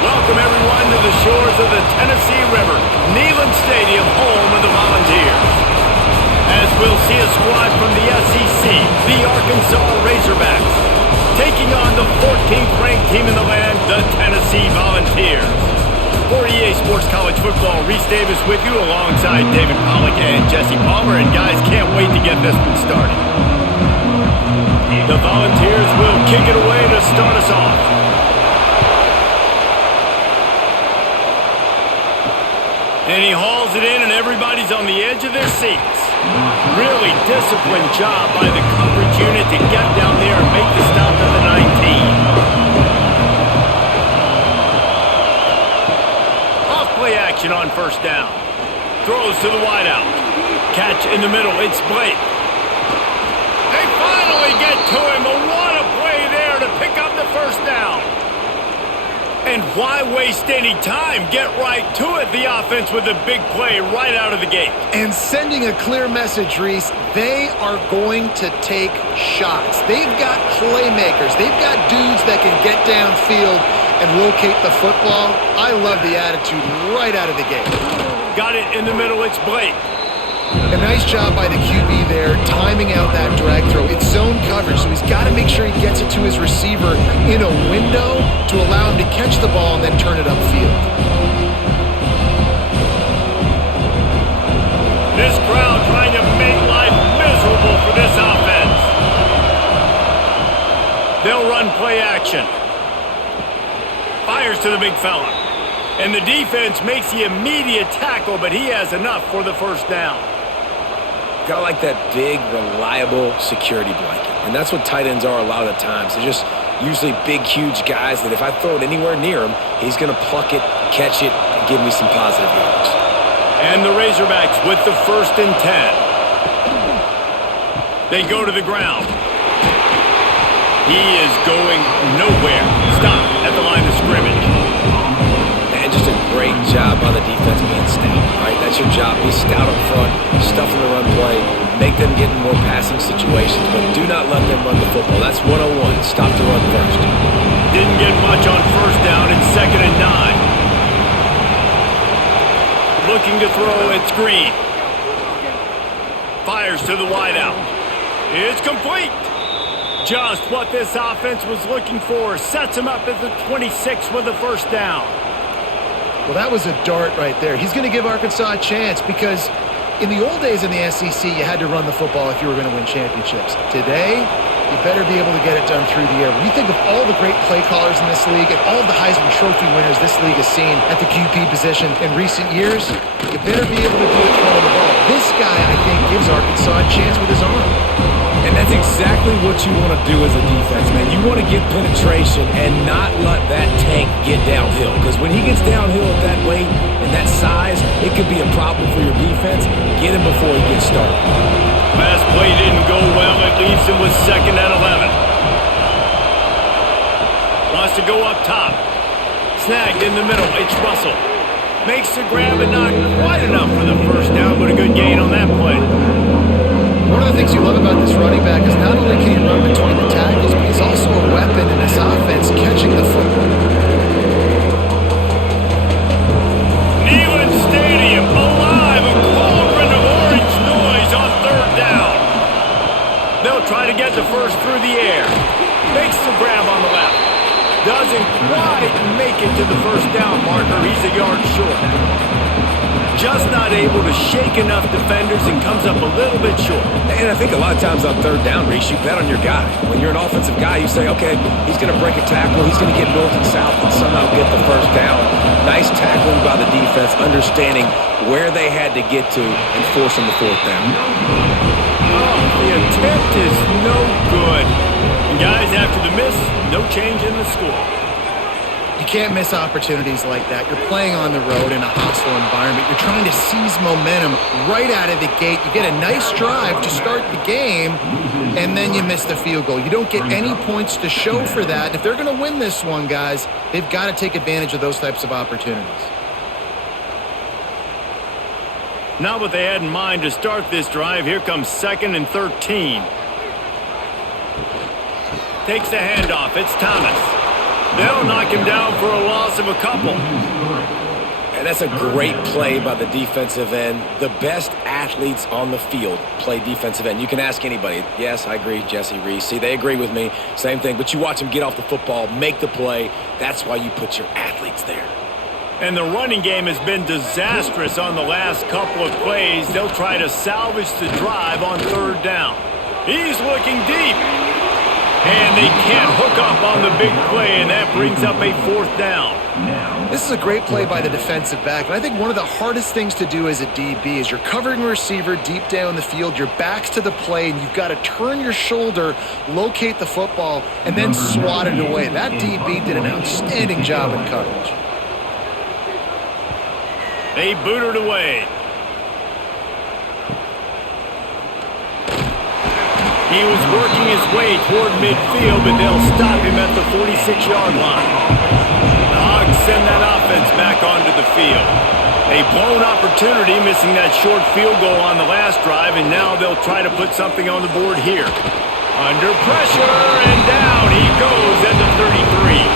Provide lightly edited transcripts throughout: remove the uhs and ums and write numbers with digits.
Welcome, everyone, to the shores of the Tennessee River, Neyland Stadium, home of the Volunteers. As we'll see a squad from the SEC, the Arkansas Razorbacks, taking on the 14th ranked team in the land, the Tennessee Volunteers. For EA Sports College Football, Reese Davis with you alongside David Pollack and Jesse Palmer. And guys, can't wait to get this one started. The Volunteers will kick it away to start us off. And he hauls it in, and everybody's on the edge of their seats. Really disciplined job by the coverage unit to get down there and make the stop at the 19. Off-play action on first down. Throws to the wideout. Catch in the middle. It's Blake. They finally get to him. But what a play there to pick up the first down. And why waste any time? Get right to it, the offense, with a big play right out of the gate. And sending a clear message, Reese, they are going to take shots. They've got playmakers. They've got dudes that can get downfield and locate the football. I love the attitude right out of the gate. Got it in the middle. It's Blake. A nice job by the QB there, timing out that drag throw. It's zone coverage, so he's got to make sure he gets it to his receiver in a window to allow him to catch the ball and then turn it upfield. This crowd trying to make life miserable for this offense. They'll run play action. Fires to the big fella. And the defense makes the immediate tackle, but he has enough for the first down. Got like that big, reliable security blanket. And that's what tight ends are a lot of the times. They're just usually big, huge guys that if I throw it anywhere near him, he's going to pluck it, catch it, and give me some positive yards. And the Razorbacks with the 1st and 10. They go to the ground. He is going nowhere. Stop at the line of scrimmage. Just a great job by the defense being stout, right? That's your job. Be stout up front, stuff in the run play, make them get in more passing situations, but do not let them run the football. That's 101. Stop the run first. Didn't get much on first down. It's 2nd and 9. Looking to throw, it's Green. Fires to the wideout. It's complete. Just what this offense was looking for. Sets him up at the 26 with the first down. Well, that was a dart right there. He's going to give Arkansas a chance because in the old days in the SEC, you had to run the football if you were going to win championships. Today, you better be able to get it done through the air. When you think of all the great play callers in this league and all of the Heisman Trophy winners this league has seen at the QB position in recent years, you better be able to do it throwing the ball. This guy, I think, gives Arkansas a chance with his arm. And that's exactly what you want to do as a defense, man. You want to get penetration and not let that tank get downhill. Because when he gets downhill at that weight and that size, it could be a problem for your defense. Get him before he gets started. Last play didn't go well. It leaves him with 2nd and 11. Wants to go up top. Snagged in the middle. It's Russell. Makes the grab and not quite enough for the first down, but a good gain on that play. One of the things you love about this running back is not only can he run between the tackles, but he's also a weapon in this offense catching the football. Neyland Stadium alive, a cauldron of orange noise on 3rd down. They'll try to get the first through the air. Makes the grab on the left. Doesn't quite make it to the first down marker. He's a yard short. Just not able to shake enough defenders and comes up a little bit short. And I think a lot of times on 3rd down, Reese, you bet on your guy. When you're an offensive guy, you say, okay, he's going to break a tackle, he's going to get north and south and somehow get the first down. Nice tackling by the defense, understanding where they had to get to and forcing the 4th down. Oh, the attempt is no good. And guys, after the miss, no change in the score. You can't miss opportunities like that. You're playing on the road in a hostile environment. You're trying to seize momentum right out of the gate. You get a nice drive to start the game, and then you miss the field goal. You don't get any points to show for that. And if they're going to win this one, guys, they've got to take advantage of those types of opportunities. Not what they had in mind to start this drive. Here comes 2nd and 13. Takes the handoff. It's Thomas. They'll knock him down for a loss of a couple. And that's a great play by the defensive end. The best athletes on the field play defensive end. You can ask anybody. Yes, I agree, Jesse Reese. See, they agree with me. Same thing. But you watch them get off the football, make the play. That's why you put your athletes there. And the running game has been disastrous on the last couple of plays. They'll try to salvage the drive on third down. He's looking deep. And they can't hook up on the big play, and that brings up a fourth down. This is a great play by the defensive back, and I think one of the hardest things to do as a DB is you're covering a receiver deep down the field, your back's to the play, and you've got to turn your shoulder, locate the football, and then swat it away. That DB did an outstanding job in coverage. They boot it away. He was working his way toward midfield, but they'll stop him at the 46-yard line. The Hogs send that offense back onto the field. A blown opportunity, missing that short field goal on the last drive, and now they'll try to put something on the board here. Under pressure, and down he goes at the 33.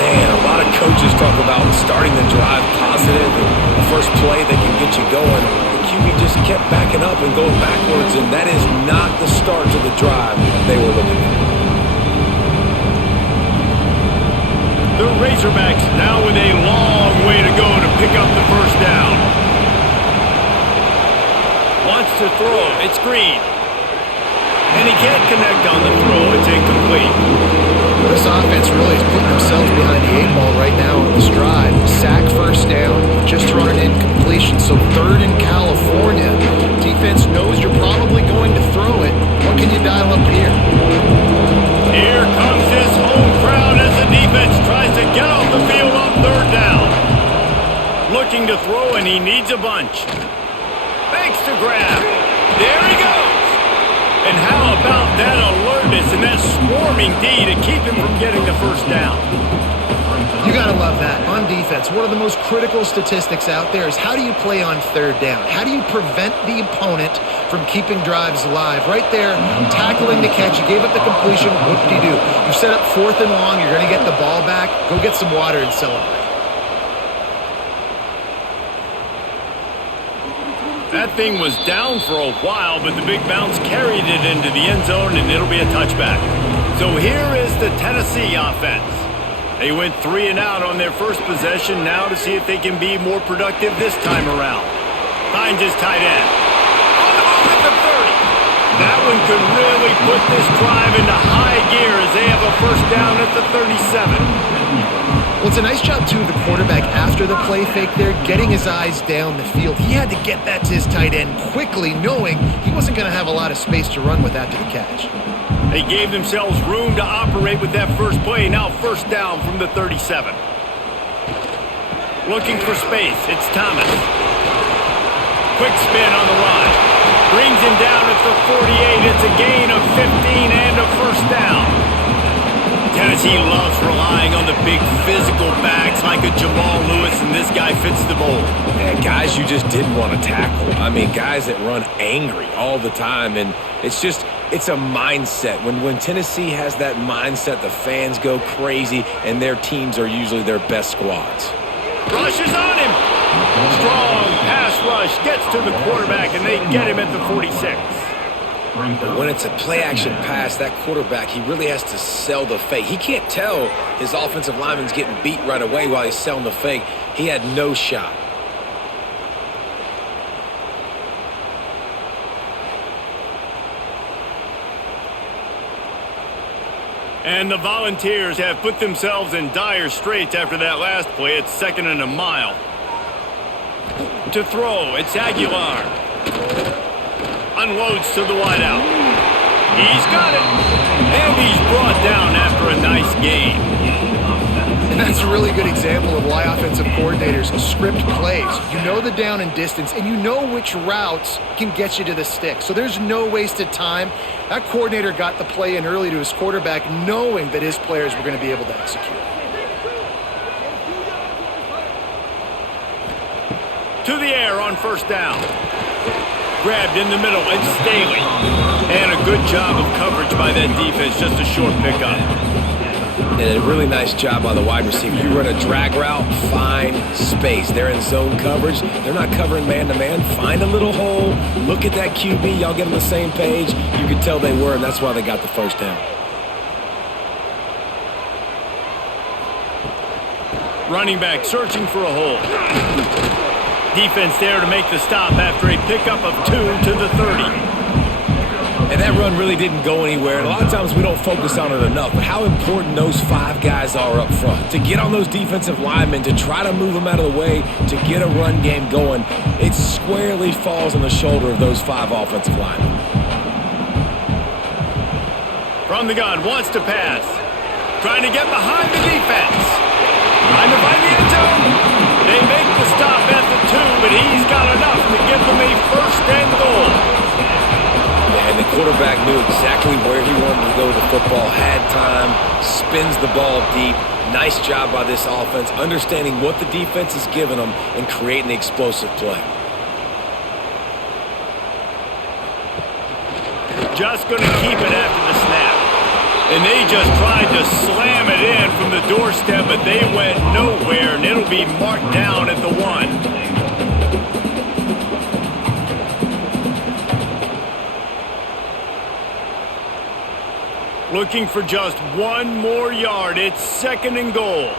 Man, a lot of coaches talk about starting the drive positive, and the first play that can get you going. QB just kept backing up and going backwards, and that is not the start to the drive they were looking for. The Razorbacks now with a long way to go to pick up the first down. Wants to throw. It's Green. And he can't connect on the throw. It's incomplete. This offense really is putting themselves behind the 8-ball right now on this drive. Sack first down, just thrown an incompletion, so third in California. Defense knows you're probably going to throw it. What can you dial up here? Here comes his home crowd as the defense tries to get off the field on third down. Looking to throw, and he needs a bunch. Thanks to grab. There he goes. And how about that alertness and that swarming D to keep him from getting the first down? You got to love that. On defense, one of the most critical statistics out there is how do you play on third down? How do you prevent the opponent from keeping drives alive? Right there, tackling the catch. You gave up the completion. Whoop-de-doo. You set up fourth and long. You're going to get the ball back. Go get some water and celebrate. That thing was down for a while, but the big bounce carried it into the end zone, and it'll be a touchback. So here is the Tennessee offense. They went 3 and out on their first possession, now to see if they can be more productive this time around. Finds his tight end. On the move at the 30. That one could really put this drive into high gear as they have a first down at the 37. Well, it's a nice job, too, of the quarterback after the play fake there, getting his eyes down the field. He had to get that to his tight end quickly, knowing he wasn't going to have a lot of space to run with after the catch. They gave themselves room to operate with that first play. Now first down from the 37. Looking for space. It's Thomas. Quick spin on the run. Brings him down at the 48. It's a gain of 15 and a first down. Tennessee loves relying on the big physical backs like a Jamal Lewis, and this guy fits the mold. Yeah, guys you just didn't want to tackle. I mean, guys that run angry all the time, and it's a mindset. When Tennessee has that mindset, the fans go crazy, and their teams are usually their best squads. Rush is on him. Strong pass rush gets to the quarterback, and they get him at the 46. But when it's a play-action pass, that quarterback, he really has to sell the fake. He can't tell his offensive lineman's getting beat right away while he's selling the fake. He had no shot. And the Volunteers have put themselves in dire straits after that last play. It's 2nd and a mile. To throw, it's Aguilar. Unloads to the wideout. He's got it. And he's brought down after a nice gain. And that's a really good example of why offensive coordinators script plays. You know the down and distance, and you know which routes can get you to the stick. So there's no wasted time. That coordinator got the play in early to his quarterback, knowing that his players were going to be able to execute. To the air on first down. Grabbed in the middle, it's Staley. And a good job of coverage by that defense, just a short pickup. And a really nice job by the wide receiver. You run a drag route, find space. They're in zone coverage. They're not covering man-to-man. Find a little hole. Look at that QB. Y'all get on the same page. You can tell they were, and that's why they got the first down. Running back searching for a hole. Defense there to make the stop after a pickup of 2 to the 30. And that run really didn't go anywhere. And a lot of times we don't focus on it enough, but how important those 5 guys are up front. To get on those defensive linemen, to try to move them out of the way, to get a run game going, it squarely falls on the shoulder of those 5 offensive linemen. From the gun, wants to pass. Trying to get behind the defense. Trying to find the end zone. They make the stop at the 2, but he's got enough to give them a first and goal. And the quarterback knew exactly where he wanted to go with the football, had time, spins the ball deep. Nice job by this offense, understanding what the defense is giving them and creating the explosive play. Just going to keep it after the snap. And they just tried to slam it in from the doorstep, but they went nowhere, and it'll be marked down at the 1. Looking for just 1 more yard. It's 2nd and goal.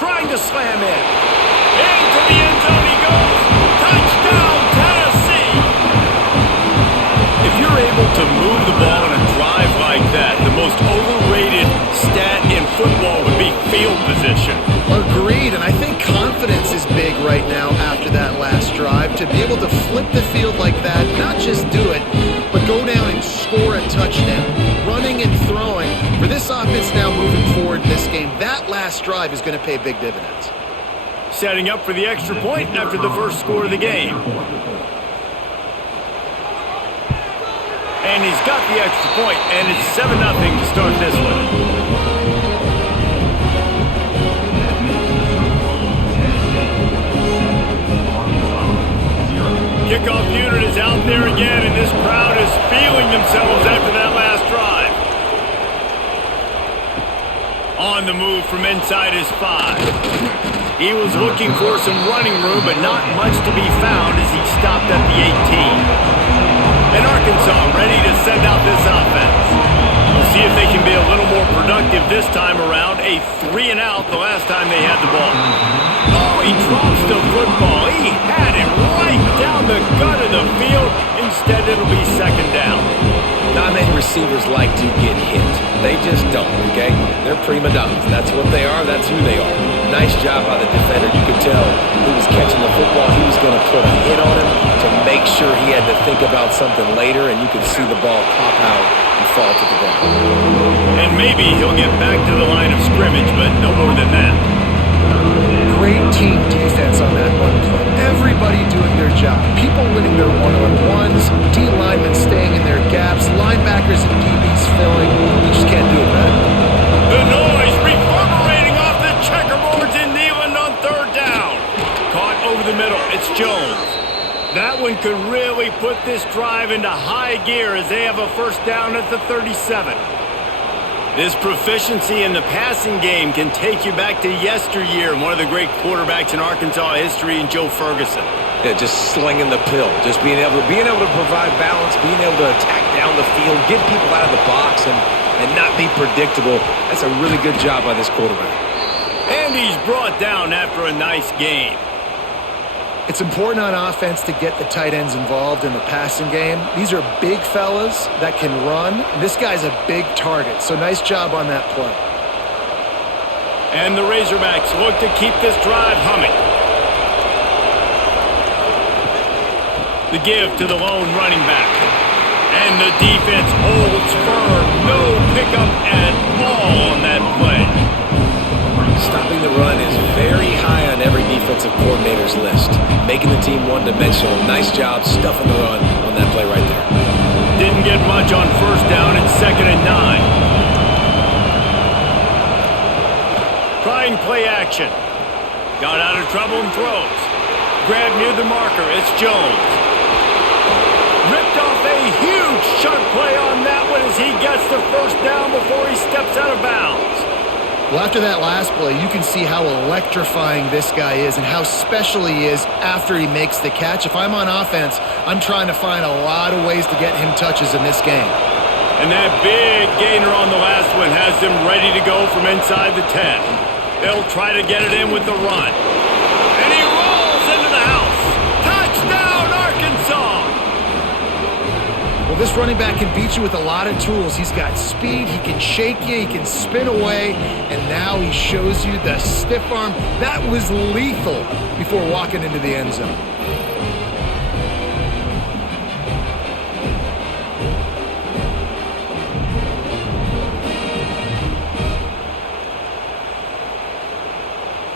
Trying to slam in. Into the end zone he goes. Touchdown, Tennessee. If you're able to move the ball in a drive like that, the most overrated stat in football would be field position. Agreed, and I think confidence is big right now after that last drive. To be able to flip the field like that, not just do it, but go down and score a touchdown. Running and throwing. For this offense now moving forward in this game, that last drive is going to pay big dividends. Setting up for the extra point after the first score of the game. And he's got the extra point, and it's 7-0 to start this one. Kickoff unit is out there again, and this crowd is feeling themselves after that last drive. On the move from inside his 5. He was looking for some running room, but not much to be found as he stopped at the 18. And Arkansas ready to send out this offense. We'll see if they can be a little more productive this time around. A 3-and-out the last time they had the ball. Oh, he drops the football. He had it right down the gut of the field. Instead, it'll be 2nd down. Not many receivers like to get hit. They just don't, okay? They're prima donnas. That's what they are. That's who they are. Nice job by the defender. You could tell he was catching the football. He was going to put a hit on him to make sure he had to think about something later, and you could see the ball pop out and fall to the ground. And maybe he'll get back to the line of scrimmage, but no more than that. Great team defense on that run play. Everybody doing their job. People winning their one-on-ones, D linemen staying in their gaps, linebackers and DBs filling. You just can't do it better. The noise reverberating off the checkerboards in Neyland on 3rd down. Caught over the middle. It's Jones. That one could really put this drive into high gear as they have a first down at the 37. This proficiency in the passing game can take you back to yesteryear, one of the great quarterbacks in Arkansas history, in Joe Ferguson. Yeah, just slinging the pill, just being able to provide balance, being able to attack down the field, get people out of the box, and not be predictable. That's a really good job by this quarterback. And he's brought down after a nice game. It's important on offense to get the tight ends involved in the passing game. These are big fellas that can run. This guy's a big target, so nice job on that play. And the Razorbacks look to keep this drive humming. The give to the lone running back. And the defense holds firm. No pickup at all on that play. Stopping the run is very high on every defensive coordinator's list. Making the team one-dimensional. Nice job stuffing the run on that play right there. Didn't get much on first down. It's 2nd and 9. Trying play action. Got out of trouble and throws. Grab near the marker. It's Jones. Ripped off a huge sharp play on that one as he gets the first down before he steps out of bounds. Well, after that last play, you can see how electrifying this guy is and how special he is after he makes the catch. If I'm on offense, I'm trying to find a lot of ways to get him touches in this game. And that big gainer on the last one has them ready to go from inside the 10. They'll try to get it in with the run. And he rolls into the house. Touchdown, Arkansas! Well, this running back can beat you with a lot of tools. He's got speed, he can shake you, he can spin away, and now he shows you the stiff arm. That was lethal before walking into the end zone.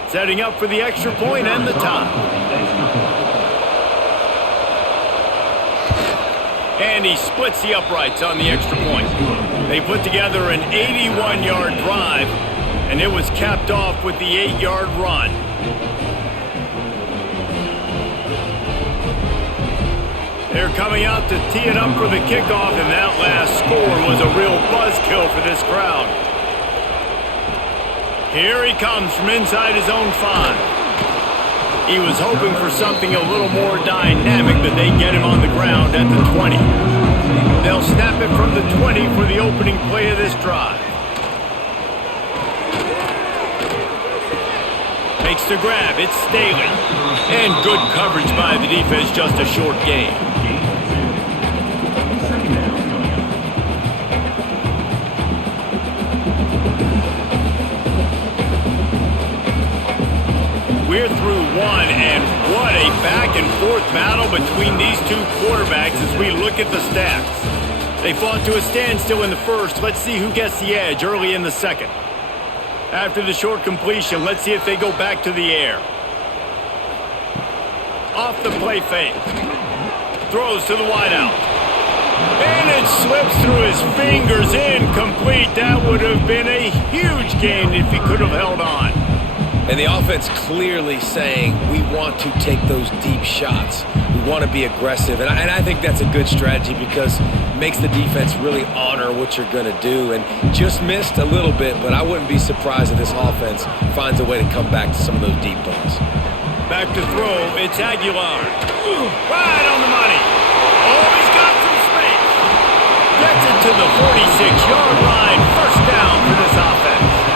Setting up for the extra point and the tie. And he splits the uprights on the extra point. They put together an 81-yard drive, and it was capped off with the 8-yard run. They're coming out to tee it up for the kickoff, and that last score was a real buzzkill for this crowd. Here he comes from inside his own 5. He was hoping for something a little more dynamic, but they get him on the ground at the 20. They'll snap it from the 20 for the opening play of this drive. Makes the grab, it's Staley. And good coverage by the defense, just a short gain. We're through one, and what a back-and-forth battle between these two quarterbacks as we look at the stats. They fought to a standstill in the first. Let's see who gets the edge early in the second. After the short completion, let's see if they go back to the air. Off the play fake. Throws to the wideout. And it slips through his fingers, incomplete. That would have been a huge gain if he could have held on. And the offense clearly saying, we want to take those deep shots. We want to be aggressive. And I think that's a good strategy because it makes the defense really honor what you're going to do. And just missed a little bit, but I wouldn't be surprised if this offense finds a way to come back to some of those deep balls. Back to throw, it's Aguilar. Right on the money. Oh, he's got some space. Gets it to the 46-yard line. First down for this offense.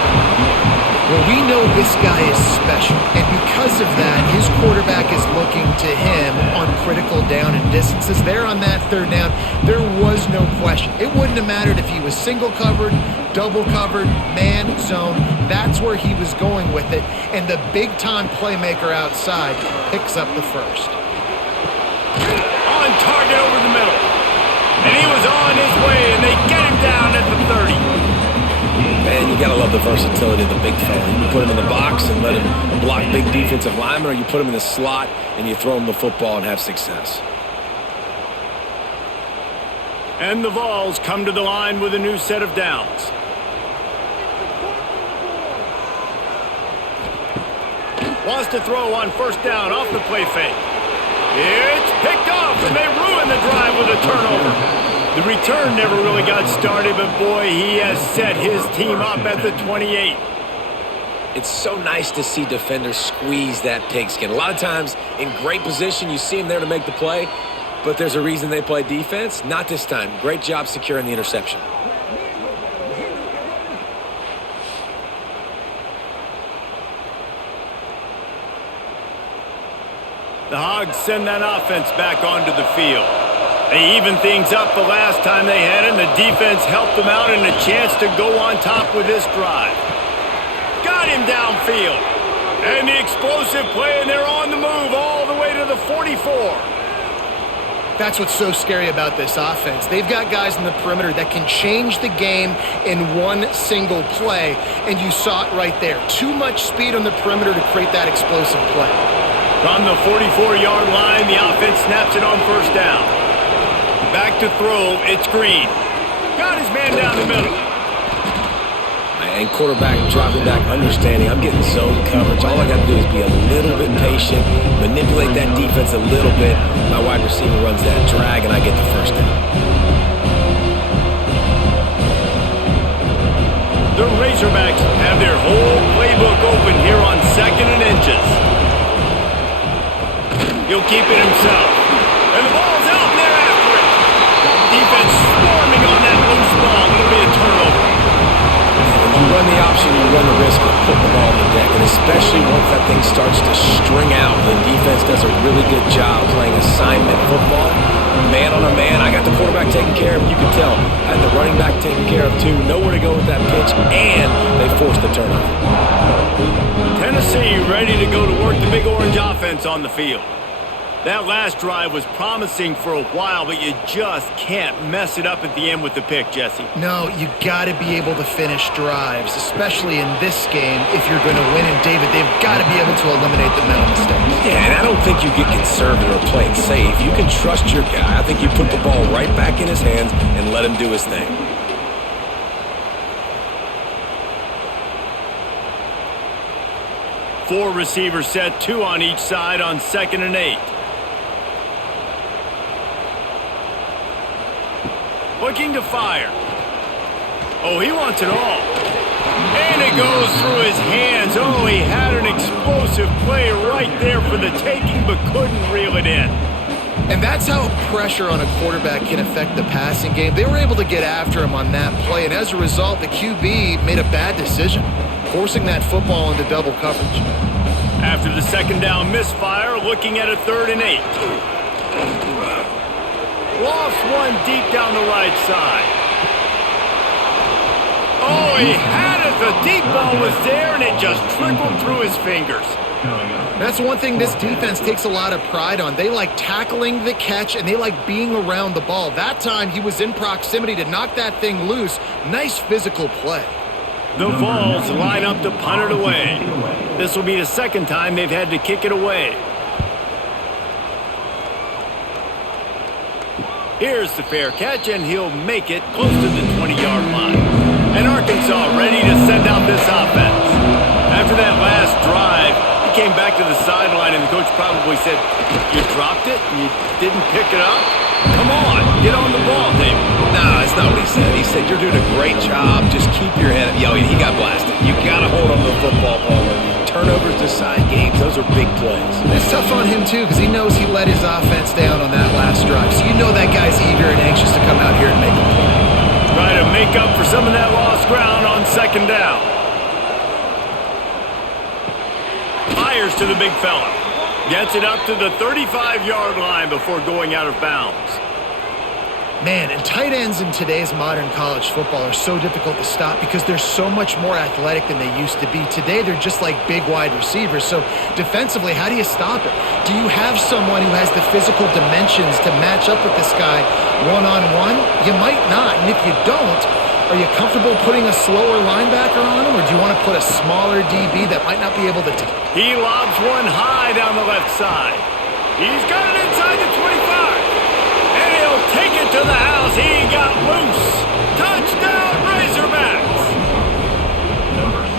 Well, we know this guy is special, and because of that, his quarterback is looking to him on critical down and distances. There on that third down, there was no question. It wouldn't have mattered if he was single covered, double covered, man, zone. That's where he was going with it, and the big-time playmaker outside picks up the first. On target over the middle, and he was on his way, and they get him down at the 30. Man, you got to love the versatility of the big fella. You put him in the box and let him block big defensive linemen, or you put him in the slot and you throw him the football and have success. And the Vols come to the line with a new set of downs. Wants to throw on first down off the play fake. It's picked off, and they ruin the drive with a turnover. The return never really got started, but boy, he has set his team up at the 28. It's so nice to see defenders squeeze that pigskin. A lot of times in great position, you see them there to make the play, but there's a reason they play defense. Not this time. Great job securing the interception. The Hogs send that offense back onto the field. They evened things up the last time they had it, and the defense helped them out and a chance to go on top with this drive. Got him downfield. And the explosive play, and they're on the move all the way to the 44. That's what's so scary about this offense. They've got guys in the perimeter that can change the game in one single play, and you saw it right there. Too much speed on the perimeter to create that explosive play. From the 44-yard line, the offense snaps it on first down. Back to throw, it's Green. Got his man down the middle. And quarterback dropping back, understanding I'm getting zone coverage. All I got to do is be a little bit patient, manipulate that defense a little bit. My wide receiver runs that drag, and I get the first down. Razorbacks have their whole playbook open here on 2nd and inches. He'll keep it himself. And the ball's out and they're after it. Defense swarming on that loose ball. It'll be a turnover. When you run the option, you run the risk of putting the ball on the deck, and especially once that thing starts to string out, the defense does a really good job playing assignment football. Man on a man, I got the quarterback taken care of. You can tell I had the running back taken care of too. Nowhere to go with that pitch, and they forced the turnover. Tennessee ready to go to work the Big Orange offense on the field. That last drive was promising for a while, but you just can't mess it up at the end with the pick, Jesse. No, you got to be able to finish drives, especially in this game if you're going to win. And David, they've got to be able to eliminate the mental mistakes. Yeah, and I don't think you get conservative or play it safe. You can trust your guy. I think you put the ball right back in his hands and let him do his thing. Four receivers set, 2 on each side on 2nd and 8. Looking to fire. Oh, he wants it all. And it goes through his hands. Oh, he had an explosive play right there for the taking, but couldn't reel it in. And that's how pressure on a quarterback can affect the passing game. They were able to get after him on that play, and as a result, the QB made a bad decision, forcing that football into double coverage. After the 2nd down misfire, looking at a 3rd and 8. Lost one deep down the right side. Oh, he had it. The deep ball was there, and it just trickled through his fingers. That's one thing this defense takes a lot of pride on. They like tackling the catch, and they like being around the ball. That time, he was in proximity to knock that thing loose. Nice physical play. The Vols line up to punt it away. This will be the 2nd time they've had to kick it away. Here's the fair catch, and he'll make it close to the 20-yard line. And Arkansas ready to send out this offense. After that last drive, he came back to the sideline, and the coach probably said, "You dropped it? You didn't pick it up? Come on, get on the ball, David." No, that's not what he said. He said, "You're doing a great job. Just keep your head up." Yo, he got blasted. You got to hold on to the football ball. Turnovers decide games. Those are big plays. It's tough on him, too, because he knows he let his offense down on that last drive. So you know that guy's eager and anxious to come out here and make a play. Try to make up for some of that lost ground on 2nd down. Fires to the big fella. Gets it up to the 35-yard line before going out of bounds. Man, and tight ends in today's modern college football are so difficult to stop because they're so much more athletic than they used to be. Today, they're just like big wide receivers. So defensively, how do you stop it? Do you have someone who has the physical dimensions to match up with this guy one-on-one? You might not. And if you don't, are you comfortable putting a slower linebacker on him, or do you want to put a smaller DB that might not be able to He lobs one high down the left side. He's got it inside the 25. And he'll take it to the house. He got loose. Touchdown, Razorbacks.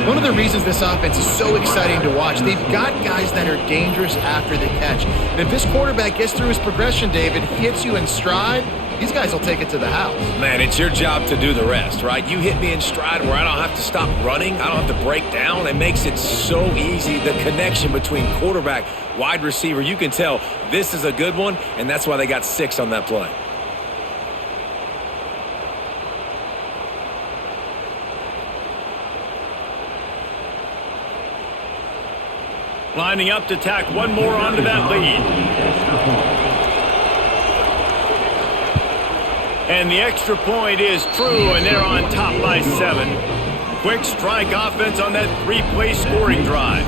One of the reasons this offense is so exciting to watch, they've got guys that are dangerous after the catch. And if this quarterback gets through his progression, David, hits you in stride, these guys will take it to the house. Man, it's your job to do the rest, right? You hit me in stride where I don't have to stop running. I don't have to break down. It makes it so easy. The connection between quarterback, wide receiver, you can tell this is a good one, and that's why they got 6 on that play. Lining up to tack one more onto that lead. And the extra point is true, and they're on top by 7. Quick strike offense on that 3-play scoring drive.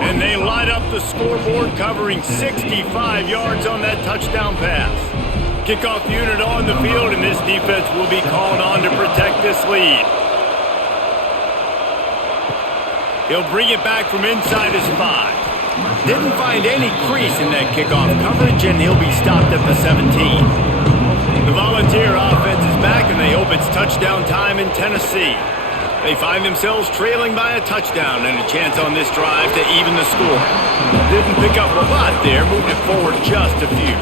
And they light up the scoreboard, covering 65 yards on that touchdown pass. Kickoff unit on the field, and this defense will be called on to protect this lead. He'll bring it back from inside his 5. Didn't find any crease in that kickoff coverage, and he'll be stopped at the 17. The Volunteer offense is back, and they hope it's touchdown time in Tennessee. They find themselves trailing by a touchdown and a chance on this drive to even the score. Didn't pick up a lot there, moved it forward just a few.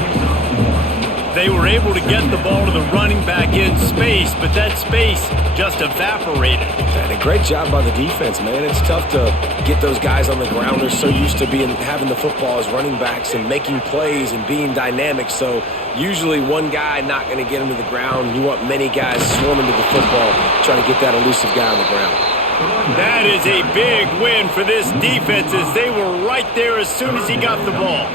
They were able to get the ball to the running back in space, but that space just evaporated. And a great job by the defense, man. It's tough to get those guys on the ground. They're so used to having the football as running backs and making plays and being dynamic. So usually one guy not going to get him to the ground. You want many guys swarming to the football, trying to get that elusive guy on the ground. That is a big win for this defense as they were right there as soon as he got the ball.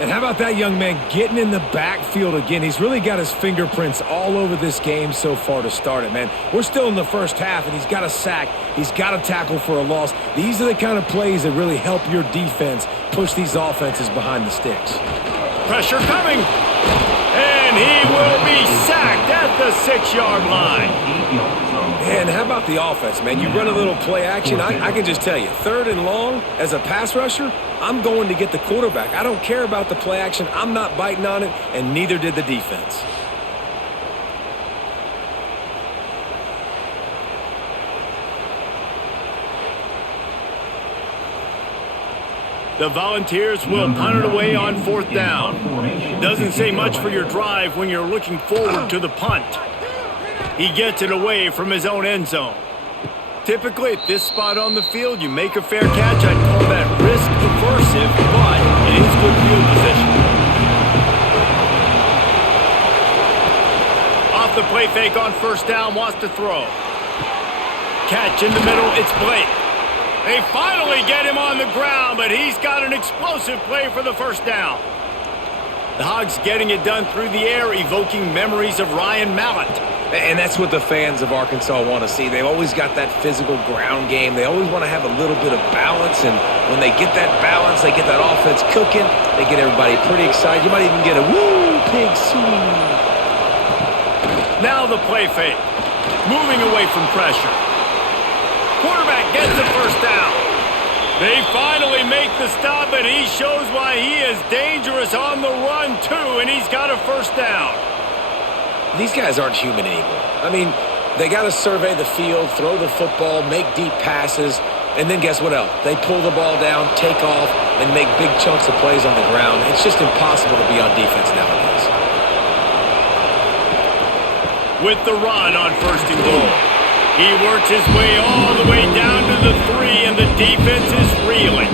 And how about that young man getting in the backfield again? He's really got his fingerprints all over this game so far to start it, man. We're still in the first half, and he's got a sack. He's got a tackle for a loss. These are the kind of plays that really help your defense push these offenses behind the sticks. Pressure coming. And he will be sacked at the 6-yard line. And how about the offense, man? You run a little play action. I can just tell you, 3rd and long, as a pass rusher, I'm going to get the quarterback. I don't care about the play action. I'm not biting on it, and neither did the defense. The Volunteers will punt it away on 4th down. Doesn't say much for your drive when you're looking forward to the punt. He gets it away from his own end zone. Typically, at this spot on the field, you make a fair catch. I'd call that risk aversive, but it is good field position. Off the play fake on 1st down, wants to throw. Catch in the middle, it's Blake. They finally get him on the ground, but he's got an explosive play for the 1st down. The Hogs getting it done through the air, evoking memories of Ryan Mallett. And that's what the fans of Arkansas want to see. They've always got that physical ground game. They always want to have a little bit of balance, and when they get that balance, they get that offense cooking, they get everybody pretty excited. You might even get a woo, pig swing. Now the play fake. Moving away from pressure. Quarterback gets the 1st down. They finally make the stop, but he shows why he is dangerous on the run, too, and he's got a 1st down. These guys aren't human anymore. I mean, they got to survey the field, throw the football, make deep passes, and then guess what else? They pull the ball down, take off, and make big chunks of plays on the ground. It's just impossible to be on defense nowadays. With the run on 1st and goal. He works his way all the way down to the 3, and the defense is reeling.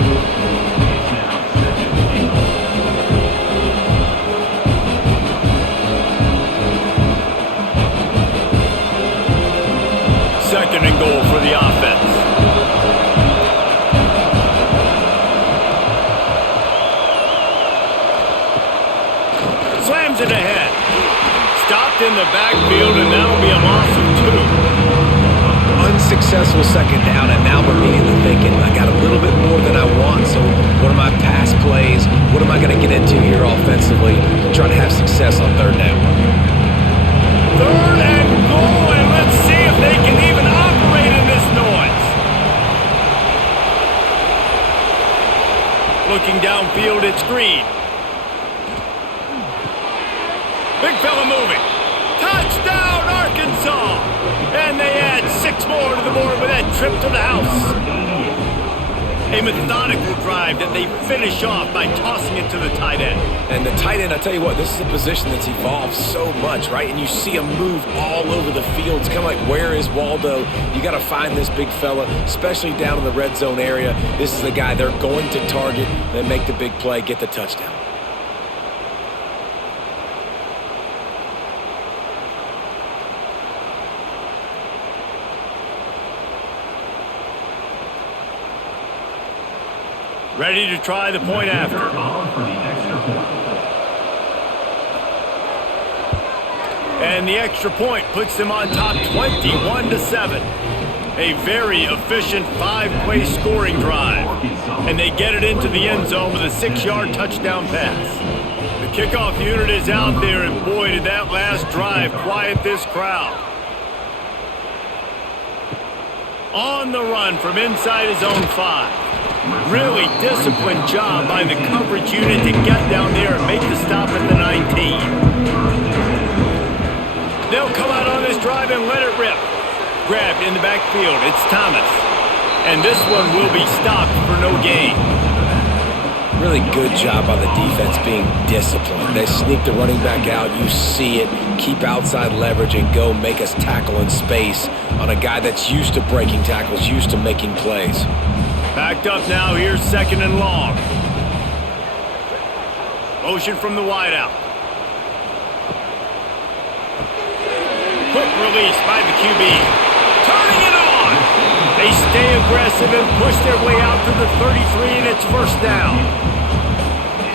Second and goal for the offense. Slams it ahead. Stopped in the backfield, and that'll be a loss of 2. Unsuccessful 2nd down, and now I'm immediately thinking, I got a little bit more than I want, so what are my pass plays? What am I going to get into here offensively to try to have success on 3rd down? 3rd and goal, and let's see if they can even operate in this noise. Looking downfield, it's Green. Big fella moving. Touchdown, Arkansas! And they add 6 more to the board with that trip to the house. A methodical drive that they finish off by tossing it to the tight end. And the tight end, I tell you what, this is a position that's evolved so much, right? And you see him move all over the field. It's kind of like, where is Waldo? You got to find this big fella, especially down in the red zone area. This is the guy they're going to target, then make the big play, get the touchdown. Ready to try the point after. And the extra point puts them on top 21-7. A very efficient 5-play scoring drive. And they get it into the end zone with a 6-yard touchdown pass. The kickoff unit is out there, and boy, did that last drive quiet this crowd. On the run from inside his own 5. Really disciplined job by the coverage unit to get down there and make the stop at the 19. They'll come out on this drive and let it rip. Grabbed in the backfield, it's Thomas. And this one will be stopped for no gain. Really good job by the defense being disciplined. They sneak the running back out. You see it. Keep outside leverage and go make us tackle in space on a guy that's used to breaking tackles, used to making plays. Backed up now. Here's 2nd and long. Motion from the wideout. Quick release by the QB. Turning it on. They stay aggressive and push their way out to the 33, and it's 1st down.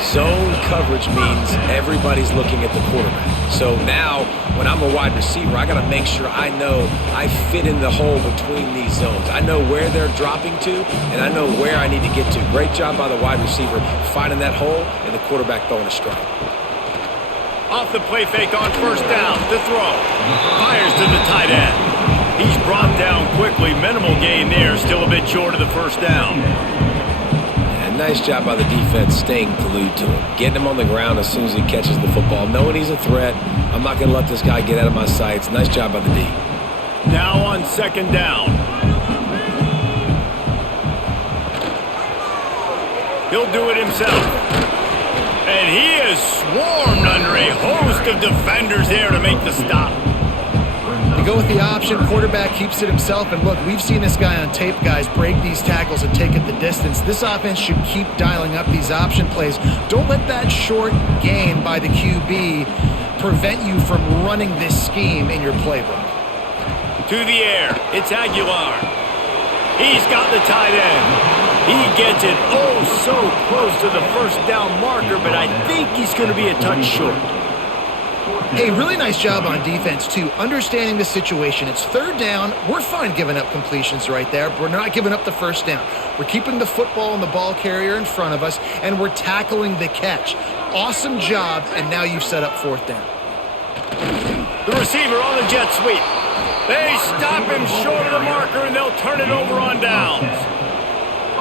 Zone coverage means everybody's looking at the quarterback. So now, when I'm a wide receiver, I got to make sure I know I fit in the hole between these zones. I know where they're dropping to, and I know where I need to get to. Great job by the wide receiver finding that hole, and the quarterback throwing a strike. Off the play fake on 1st down. To throw. Fires to the tight end. He's brought down quickly. Minimal gain there. Still a bit short of the 1st down. And nice job by the defense staying glued to him. Getting him on the ground as soon as he catches the football. Knowing he's a threat. I'm not going to let this guy get out of my sights. Nice job by the D. Now on 2nd down. He'll do it himself. And he is swarmed under a host of defenders there to make the stop. You go with the option, quarterback keeps it himself, and look, we've seen this guy on tape, guys, break these tackles and take it the distance. This offense should keep dialing up these option plays. Don't let that short gain by the QB prevent you from running this scheme in your playbook. To the air, it's Aguilar. He's got the tight end. He gets it oh so close to the 1st down marker, but I think he's going to be a touch short. Hey, really nice job on defense, too, understanding the situation. It's 3rd down. We're fine giving up completions right there. We're not giving up the 1st down. We're keeping the football and the ball carrier in front of us, and we're tackling the catch. Awesome job, and now you've set up 4th down. The receiver on the jet sweep. They stop him short of the marker, and they'll turn it over on downs.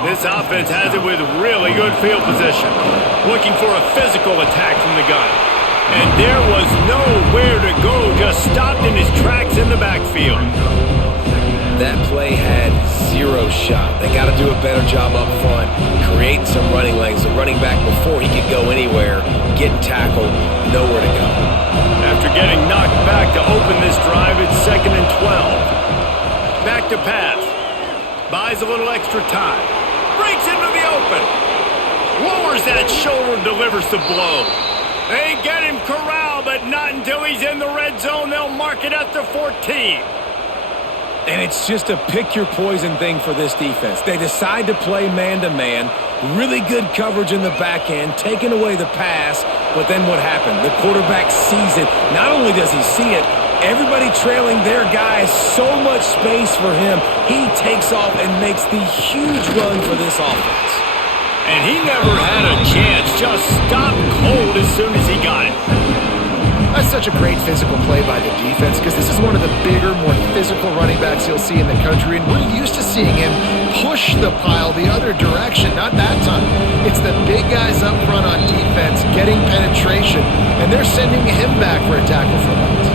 This offense has it with really good field position. Looking for a physical attack from the gun. And there was nowhere to go, just stopped in his tracks in the backfield. That play had 0 shot. They got to do a better job up front, creating some running lanes. The running back, before he could go anywhere, getting tackled, nowhere to go. After getting knocked back to open this drive, it's 2nd and 12. Back to pass. Buys a little extra time. Breaks into the open. Lowers that shoulder, delivers the blow. They get him corralled, but not until he's in the red zone. They'll mark it at the 14. And it's just a pick-your-poison thing for this defense. They decide to play man-to-man, really good coverage in the back end, taking away the pass, but then what happened? The quarterback sees it. Not only does he see it, everybody trailing their guy, so much space for him. He takes off and makes the huge run for this offense. And he never had a chance, just stopped cold as soon as he got it. That's such a great physical play by the defense because this is one of the bigger, more physical running backs you'll see in the country, and we're used to seeing him push the pile the other direction. Not that time. It's the big guys up front on defense getting penetration, and they're sending him back for a tackle for loss.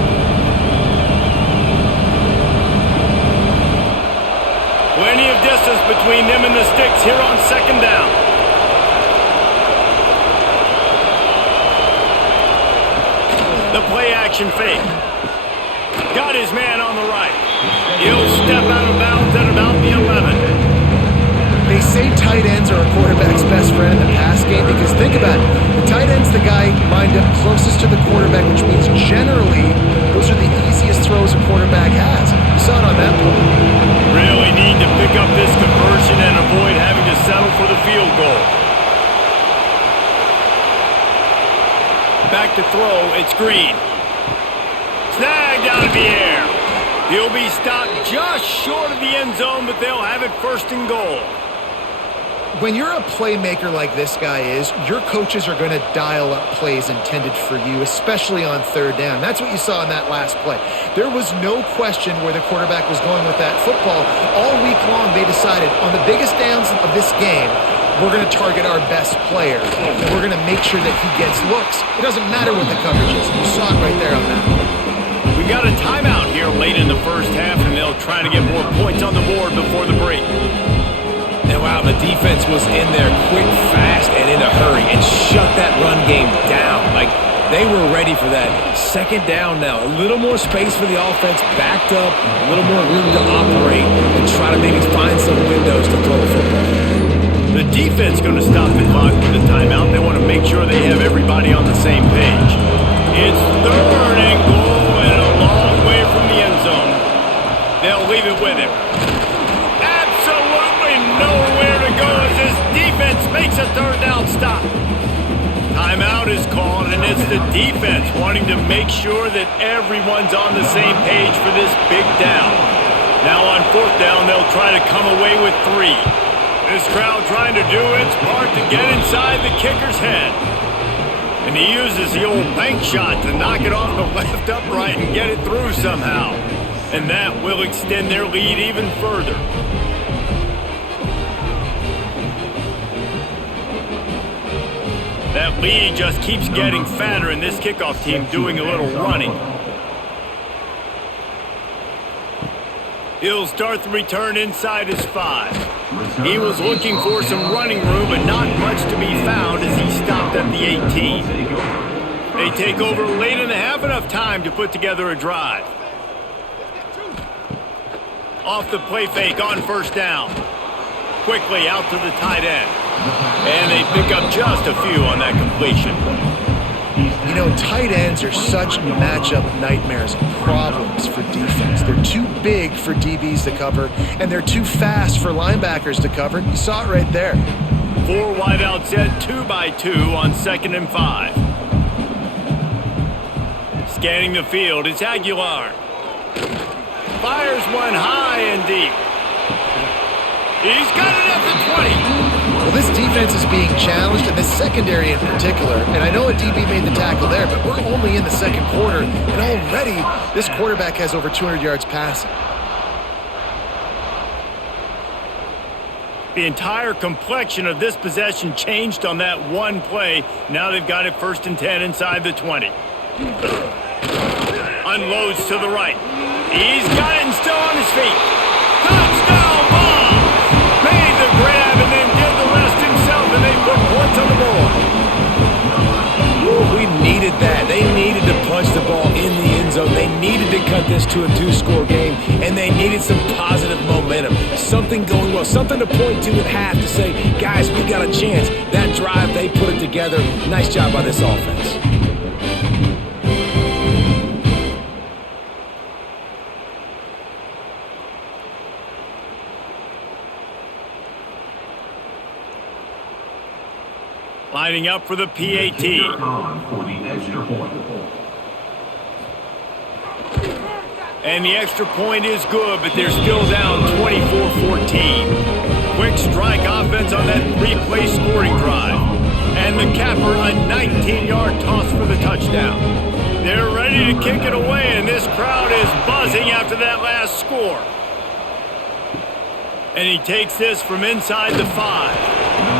Plenty of distance between them and the sticks here on 2nd down. The play action fake. Got his man on the right. He'll step out of bounds at about the 11. They say tight ends are a quarterback's best friend in the pass game because think about it. The tight end's the guy lined up closest to the quarterback, which means generally those are the easiest throws a quarterback has. You saw it on that play. Really need to pick up this conversion and avoid having to settle for the field goal. Back to throw, it's Green. Snagged out of the air. He'll be stopped just short of the end zone, but they'll have it 1st and goal. When you're a playmaker like this guy is, your coaches are going to dial up plays intended for you, especially on 3rd down. That's what you saw in that last play. There was no question where the quarterback was going with that football. All week long, they decided on the biggest downs of this game, we're going to target our best player, and we're going to make sure that he gets looks. It doesn't matter what the coverage is. You saw it right there on that play. We got a timeout here late in the 1st half, and they'll try to get more points on the board before the break. And wow, The defense was in there quick, fast, and in a hurry and shut that run game down. Like, they were ready for that. Second down now. A little more space for the offense, backed up, a little more room to operate and try to maybe find some windows to throw the football. The defense going to stop the clock with a timeout. They want to make sure they have everybody on the same page. It's third and goal and a long way from the end zone. They'll leave it with him. Absolutely nowhere to go as his defense makes a third down stop. Timeout is called, and it's the defense wanting to make sure that everyone's on the same page for this big down. Now on fourth down, they'll try to come away with 3. This crowd trying to do its part to get inside the kicker's head. And he uses the old bank shot to knock it off the left upright and get it through somehow. And that will extend their lead even further. That lead just keeps getting fatter, and this kickoff team doing a little running. He'll start the return inside his 5. He was looking for some running room, but not much to be found as he stopped at the 18. They take over late in the half, enough time to put together a drive. Off the play fake on first down. Quickly out to the tight end. And they pick up just a few on that completion. You know, tight ends are such matchup nightmares and problems for defense. They're too big for DBs to cover, and they're too fast for linebackers to cover. You saw it right there. 4 wideout set, 2 by 2 on 2nd and 5. Scanning the field, it's Aguilar. Fires one high and deep. He's got it at the 20. Well, this defense is being challenged, and this secondary in particular. And I know a DB made the tackle there, but we're only in the second quarter, and already this quarterback has over 200 yards passing. The entire complexion of this possession changed on that one play. Now they've got it 1st and 10 inside the 20. Unloads to the right. He's got it and still on his feet. Touchdown ball! Made the grab and then did the rest himself, and they put points on the board. We needed that. They needed to punch the ball in the end zone. They needed to cut this to a 2-score game, and they needed some positive momentum. Something going well, something to point to at half to say, guys, we got a chance. That drive, they put it together. Nice job by this offense. Lining up for the PAT. And the extra point is good, but they're still down 24-14. Quick strike offense on that 3-play scoring drive. And the capper, a 19-yard toss for the touchdown. They're ready to kick it away, and this crowd is buzzing after that last score. And he takes this from inside the 5.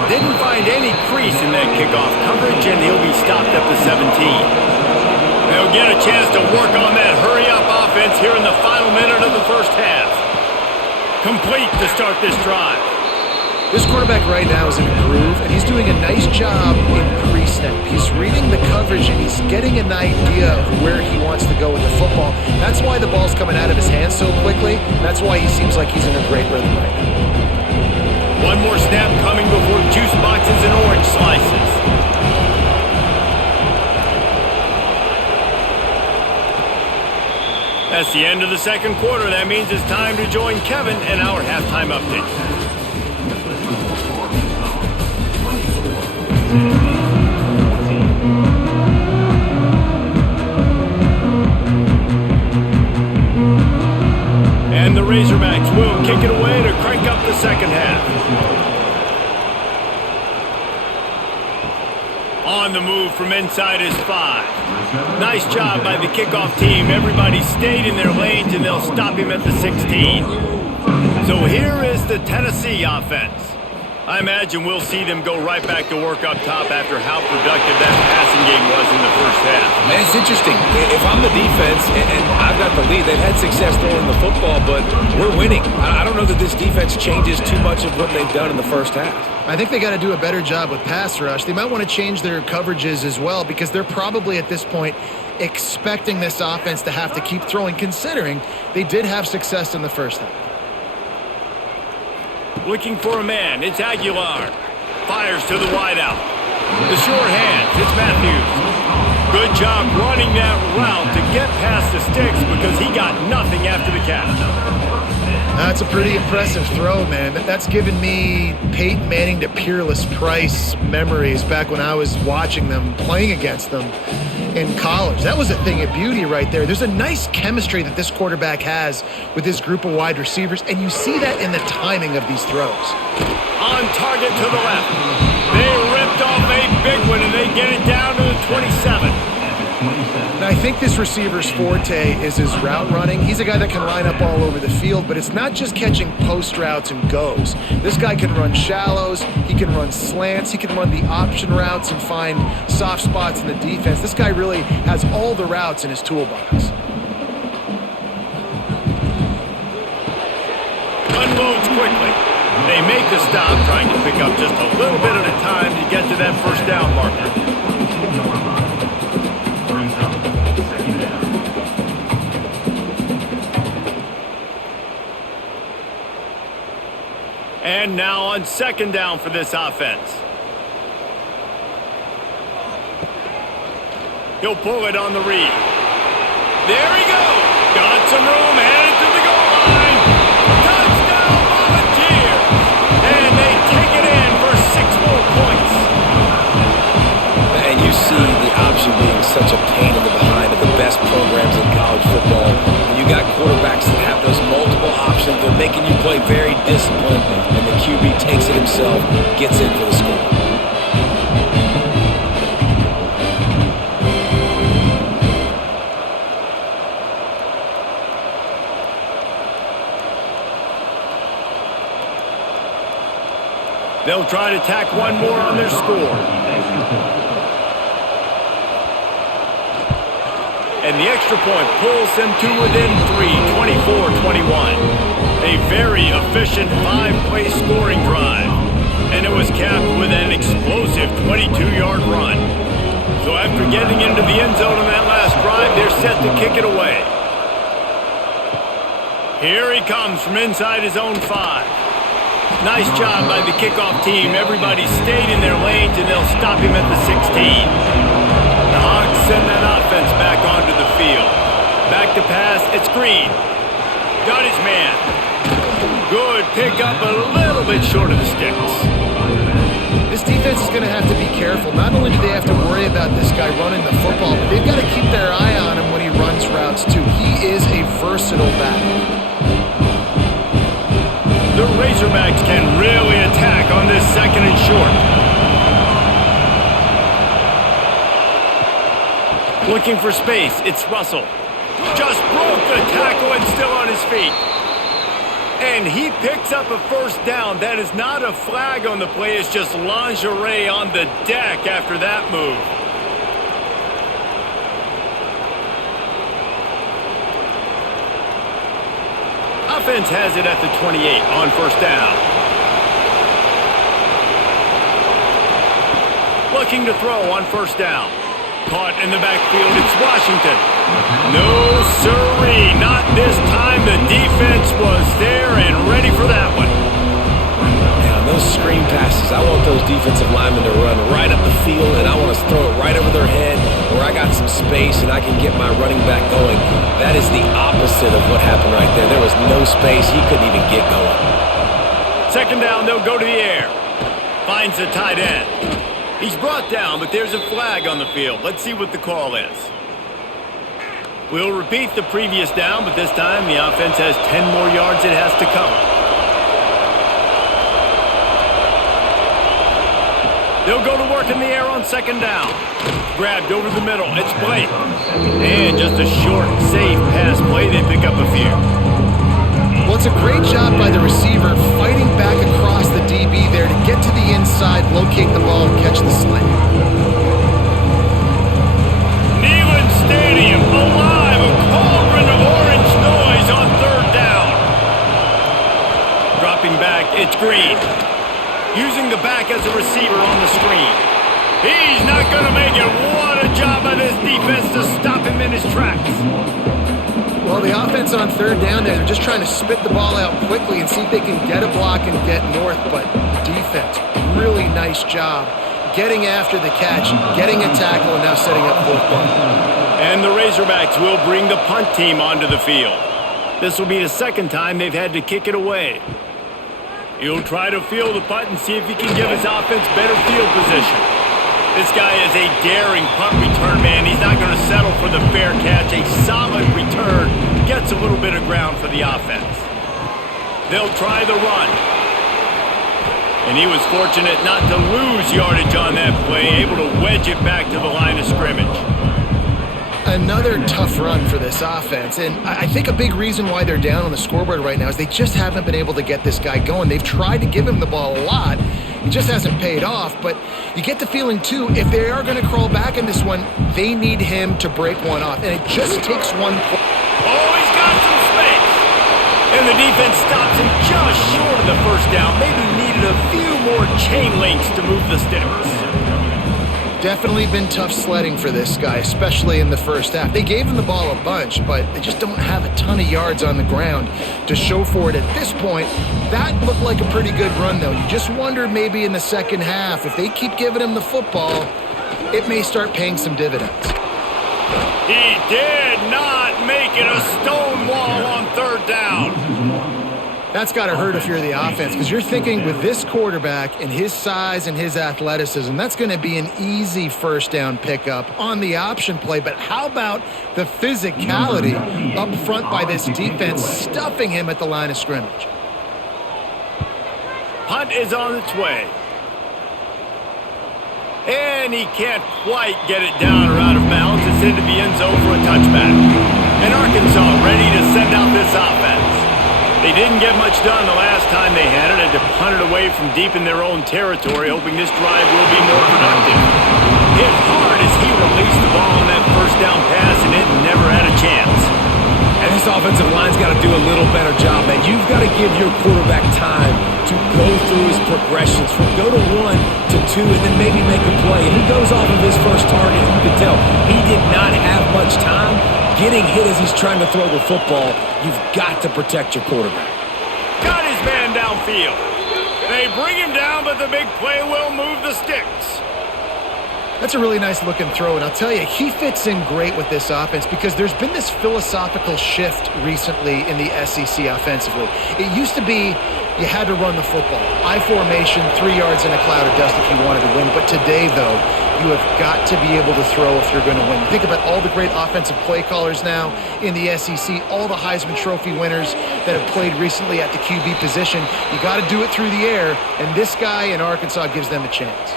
Didn't find any crease in that kickoff coverage, and he'll be stopped at the 17. They'll get a chance to work on that hurry-up offense here in the final minute of the first half. Complete to start this drive. This quarterback right now is in a groove, and he's doing a nice job in pre-snap. He's reading the coverage, and he's getting an idea of where he wants to go with the football. That's why the ball's coming out of his hands so quickly. That's why he seems like he's in a great rhythm right now. One more snap coming before juice boxes and orange slices. That's the end of the second quarter. That means it's time to join Kevin in our halftime update. And the Razorbacks will kick it away to crank up the second half. On the move from inside his 5. Nice job by the kickoff team. Everybody stayed in their lanes, and they'll stop him at the 16. So here is the Tennessee offense. I imagine we'll see them go right back to work up top after how productive that passing game was in the first half. Man, it's interesting. If I'm the defense and I've got the lead, they've had success throwing the football, but we're winning. I don't know that this defense changes too much of what they've done in the first half. I think they got to do a better job with pass rush. They might want to change their coverages as well because they're probably at this point expecting this offense to have to keep throwing, considering they did have success in the first half. Looking for a man, it's Aguilar. Fires to the wideout. The short hands, it's Matthews. Good job running that route to get past the sticks because he got nothing after the catch. That's a pretty impressive throw, man. That's given me Peyton Manning to Peerless Price memories back when I was watching them, playing against them in college. That was a thing of beauty right there. There's a nice chemistry that this quarterback has with this group of wide receivers, and you see that in the timing of these throws. On target to the left. They ripped off a big one, and they get it down to the 27. And I think this receiver's forte is his route running. He's a guy that can line up all over the field, but it's not just catching post routes and goes. This guy can run shallows, he can run slants, he can run the option routes and find soft spots in the defense. This guy really has all the routes in his toolbox. Unloads quickly. They make the stop, trying to pick up just a little bit at a time to get to that first down marker. And now on second down for this offense. He'll pull it on the read. There he goes. Got some room, headed to the goal line. Touchdown, Volunteers. And they take it in for 6 more points. And you see the option being such a pain in the behind of the best programs in college football. You got quarterbacks that have those multiple options. They're making you play very disciplined, and the QB takes it himself, gets in for the score. They'll try to tack one more on their score. And the extra point pulls them to within 3, 24-21. A very efficient 5-play scoring drive. And it was capped with an explosive 22-yard run. So after getting into the end zone on that last drive, they're set to kick it away. Here he comes from inside his own 5. Nice job by the kickoff team. Everybody stayed in their lanes, and they'll stop him at the 16. The Hawks send that offense back onto the field. Back to pass, it's Green. Got his man. Good pickup, a little bit short of the sticks. This defense is going to have to be careful. Not only do they have to worry about this guy running the football, but they've got to keep their eye on him when he runs routes too. He is a versatile back. The Razorbacks can really attack on this second and short. Looking for space, it's Russell. Just broke the tackle and still on his feet. And he picks up a first down. That is not a flag on the play. It's just lingerie on the deck after that move. Offense has it at the 28 on first down. Looking to throw on first down. Caught in the backfield, it's Washington. No siree, not this time. The defense was there and ready for that one. Man, those screen passes, I want those defensive linemen to run right up the field, and I want to throw it right over their head where I got some space and I can get my running back going. That is the opposite of what happened right there. There was no space. He couldn't even get going. Second down, they'll go to the air. Finds the tight end. He's brought down, but there's a flag on the field. Let's see what the call is. We'll repeat the previous down, but this time the offense has 10 more yards it has to cover. They'll go to work in the air on second down. Grabbed over the middle. It's Blake. And just a short, safe pass play. They pick up a few. Well, it's a great job by the receiver fighting back across the DB there to get to using the back as a receiver on the screen. He's not going to make it. What a job by this defense to stop him in his tracks. Well, the offense on third down there, they're just trying to spit the ball out quickly and see if they can get a block and get north. But defense, really nice job getting after the catch, getting a tackle, and now setting up fourth down. And the Razorbacks will bring the punt team onto the field. This will be the second time they've had to kick it away. He'll try to field the punt and see if he can give his offense better field position. This guy is a daring punt return man. He's not going to settle for the fair catch. A solid return gets a little bit of ground for the offense. They'll try the run. And he was fortunate not to lose yardage on that play, able to wedge it back to the line of scrimmage. Another tough run for this offense, and I think a big reason why they're down on the scoreboard right now is they just haven't been able to get this guy going. They've tried to give him the ball a lot. It just hasn't paid off, but you get the feeling, too, if they are going to crawl back in this one, they need him to break one off, and it just takes one play. Oh, he's got some space! And the defense stops him just short of the first down. Maybe needed a few more chain links to move the sticks. Definitely been tough sledding for this guy, especially in the first half. They gave him the ball a bunch, but they just don't have a ton of yards on the ground to show for it at this point. That looked like a pretty good run, though. You just wonder maybe in the second half, if they keep giving him the football, it may start paying some dividends. He did not make it a stone wall on third down. That's got to hurt if you're the offense, because you're thinking with this quarterback and his size and his athleticism, that's going to be an easy first down pickup on the option play. But how about the physicality up front by this defense, stuffing him at the line of scrimmage? Punt is on its way. And he can't quite get it down or out of bounds. It's into the end zone for a touchback. And Arkansas ready to send out this offense. They didn't get much done the last time they had it, and to punt it away from deep in their own territory, hoping this drive will be more productive. Hit hard as he released the ball on that first down pass, and it never had a chance. And this offensive line's got to do a little better job, man. You've got to give your quarterback time to go through his progressions from go to 1 to 2 and then maybe make a play. And he goes off of his first target, and you can tell he did not have much time. Getting hit as he's trying to throw the football, you've got to protect your quarterback. Got his man downfield. They bring him down, but the big play will move the sticks. That's a really nice looking throw, and I'll tell you, he fits in great with this offense because there's been this philosophical shift recently in the SEC offensively. It used to be you had to run the football. I formation, 3 yards in a cloud of dust if you wanted to win. But today, though, you have got to be able to throw if you're going to win. You think about all the great offensive play callers now in the SEC, all the Heisman Trophy winners that have played recently at the QB position. You got to do it through the air, and this guy in Arkansas gives them a chance.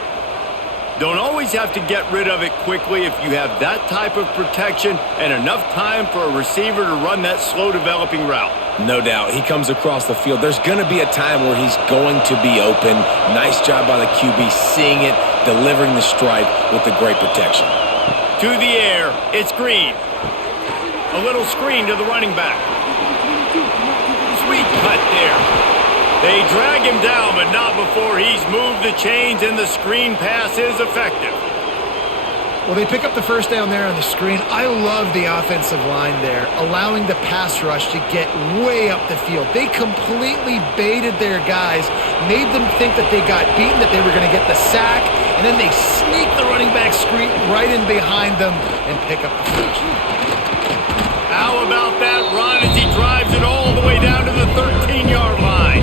Don't always have to get rid of it quickly if you have that type of protection and enough time for a receiver to run that slow-developing route. No doubt. He comes across the field. There's going to be a time where he's going to be open. Nice job by the QB seeing it, delivering the stripe with the great protection. To the air, it's Green. A little screen to the running back. Sweet cut there. They drag him down, but not before he's moved the chains and the screen pass is effective. Well, they pick up the first down there on the screen. I love the offensive line there, allowing the pass rush to get way up the field. They completely baited their guys, made them think that they got beaten, that they were going to get the sack, and then they sneak the running back screen right in behind them and pick up the first. How about that run as he drives it all the way down to the 13-yard line?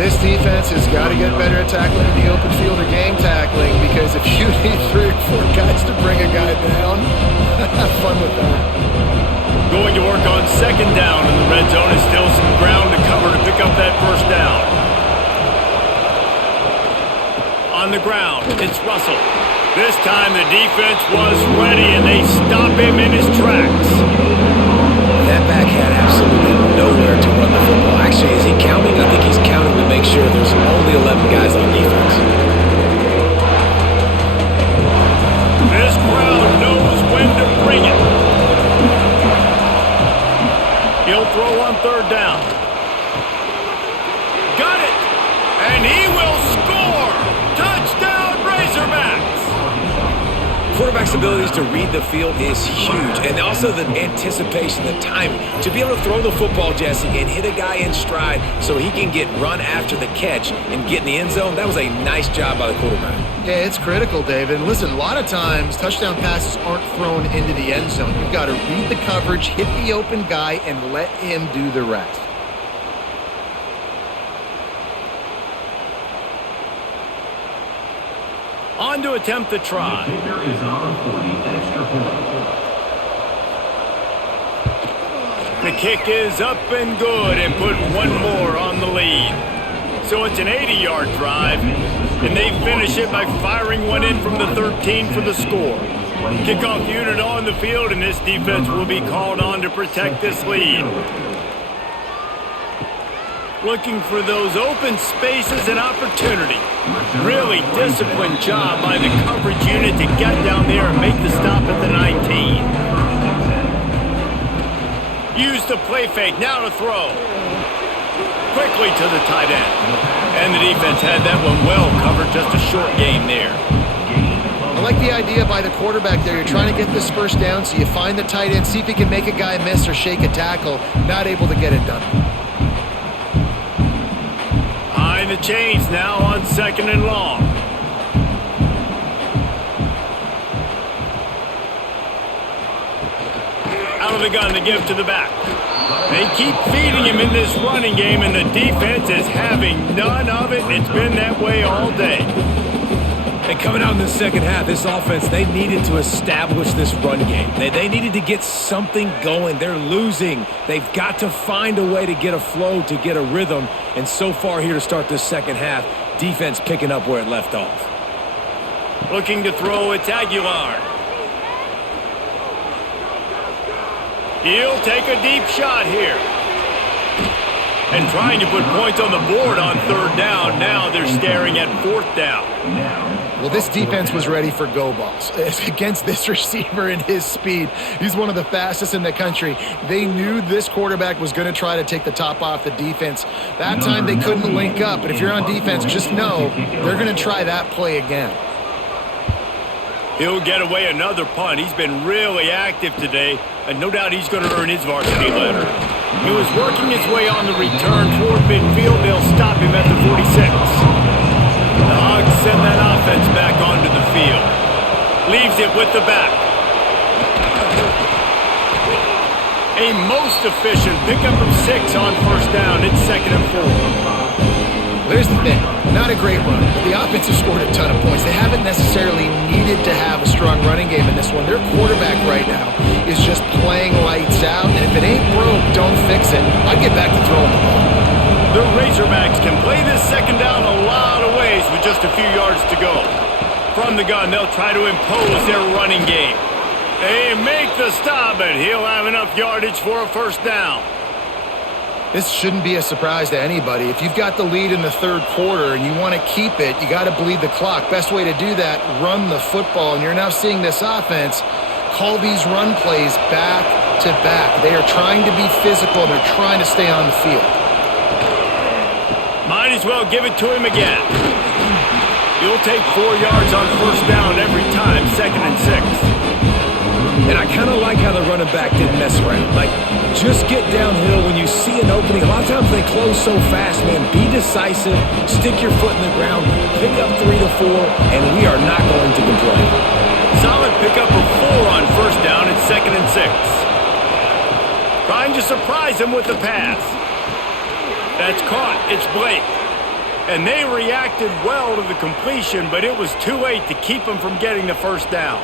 This defense has got to get better at tackling in the open field or gang tackling, because if you need 3 or 4 guys to bring a guy down, have fun with that. Going to work on second down in the red zone is still some ground to cover to pick up that first down. On the ground, it's Russell. This time the defense was ready and they stop him in his tracks. That back had absolutely nowhere to run the football. Actually, is he counting? I think he's counting to make sure there's only 11 guys on defense. This crowd knows when to bring it. He'll throw on third down. Got it! And he will quarterback's abilities to read the field is huge, and also the anticipation, the timing. To be able to throw the football, Jesse, and hit a guy in stride so he can get run after the catch and get in the end zone, that was a nice job by the quarterback. Yeah, it's critical, David. And listen, a lot of times touchdown passes aren't thrown into the end zone. You've got to read the coverage, hit the open guy, and let him do the rest. On to attempt the try. The kick is up and good and put one more on the lead. So it's an 80-yard drive, and they finish it by firing one in from the 13 for the score. Kickoff unit on the field, and this defense will be called on to protect this lead. Looking for those open spaces and opportunity. Really disciplined job by the coverage unit to get down there and make the stop at the 19. Use the play fake, now to throw. Quickly to the tight end. And the defense had that one well covered, just a short game there. I like the idea by the quarterback there. You're trying to get this first down, so you find the tight end, see if he can make a guy miss or shake a tackle. Not able to get it done. Behind the chains now on 2nd and long. Out of the gun to give to the back. They keep feeding him in this running game, and the defense is having none of it. It's been that way all day. And coming out in the second half, this offense, they needed to establish this run game. They needed to get something going. They're losing. They've got to find a way to get a flow, to get a rhythm. And so far here to start this second half, defense picking up where it left off. Looking to throw, it's Aguilar. He'll take a deep shot here. And trying to put points on the board on 3rd down. Now they're staring at 4th down. Well, this defense was ready for go balls. Against this receiver and his speed, he's one of the fastest in the country. They knew this quarterback was going to try to take the top off the defense. That time they couldn't link up, but if you're on defense, just know they're going to try that play again. He'll get away another punt. He's been really active today, and no doubt he's going to earn his varsity letter. He was working his way on the return toward midfield. They'll stop him at the 46. The Hogs send that offense back onto the field. Leaves it with the back. A most efficient pickup of 6 on 1st down. It's 2nd and 4. There's the thing. Not a great run, but the offense has scored a ton of points. They haven't necessarily needed to have a strong running game in this one. Their quarterback right now is just playing lights out, and if it ain't broke, don't fix it. I'd get back to throwing the ball. The Razorbacks can play this 2nd down a lot of ways with just a few yards to go. From the gun, they'll try to impose their running game. They make the stop, and he'll have enough yardage for a 1st down. This shouldn't be a surprise to anybody. If you've got the lead in the 3rd quarter and you want to keep it, you got to bleed the clock. Best way to do that, run the football. And you're now seeing this offense call these run plays back to back. They are trying to be physical. They're trying to stay on the field. Might as well give it to him again. He'll take 4 yards on 1st down every time, 2nd and 6. And I kind of like how the running back didn't mess around. Like, just get downhill when you see an opening. A lot of times they close so fast, man. Be decisive, stick your foot in the ground, pick up 3 to 4, and we are not going to complain. Solid pickup of 4 on 1st down. It's 2nd and 6. Trying to surprise him with the pass. That's caught. It's Blake. And they reacted well to the completion, but it was too late to keep him from getting the 1st down.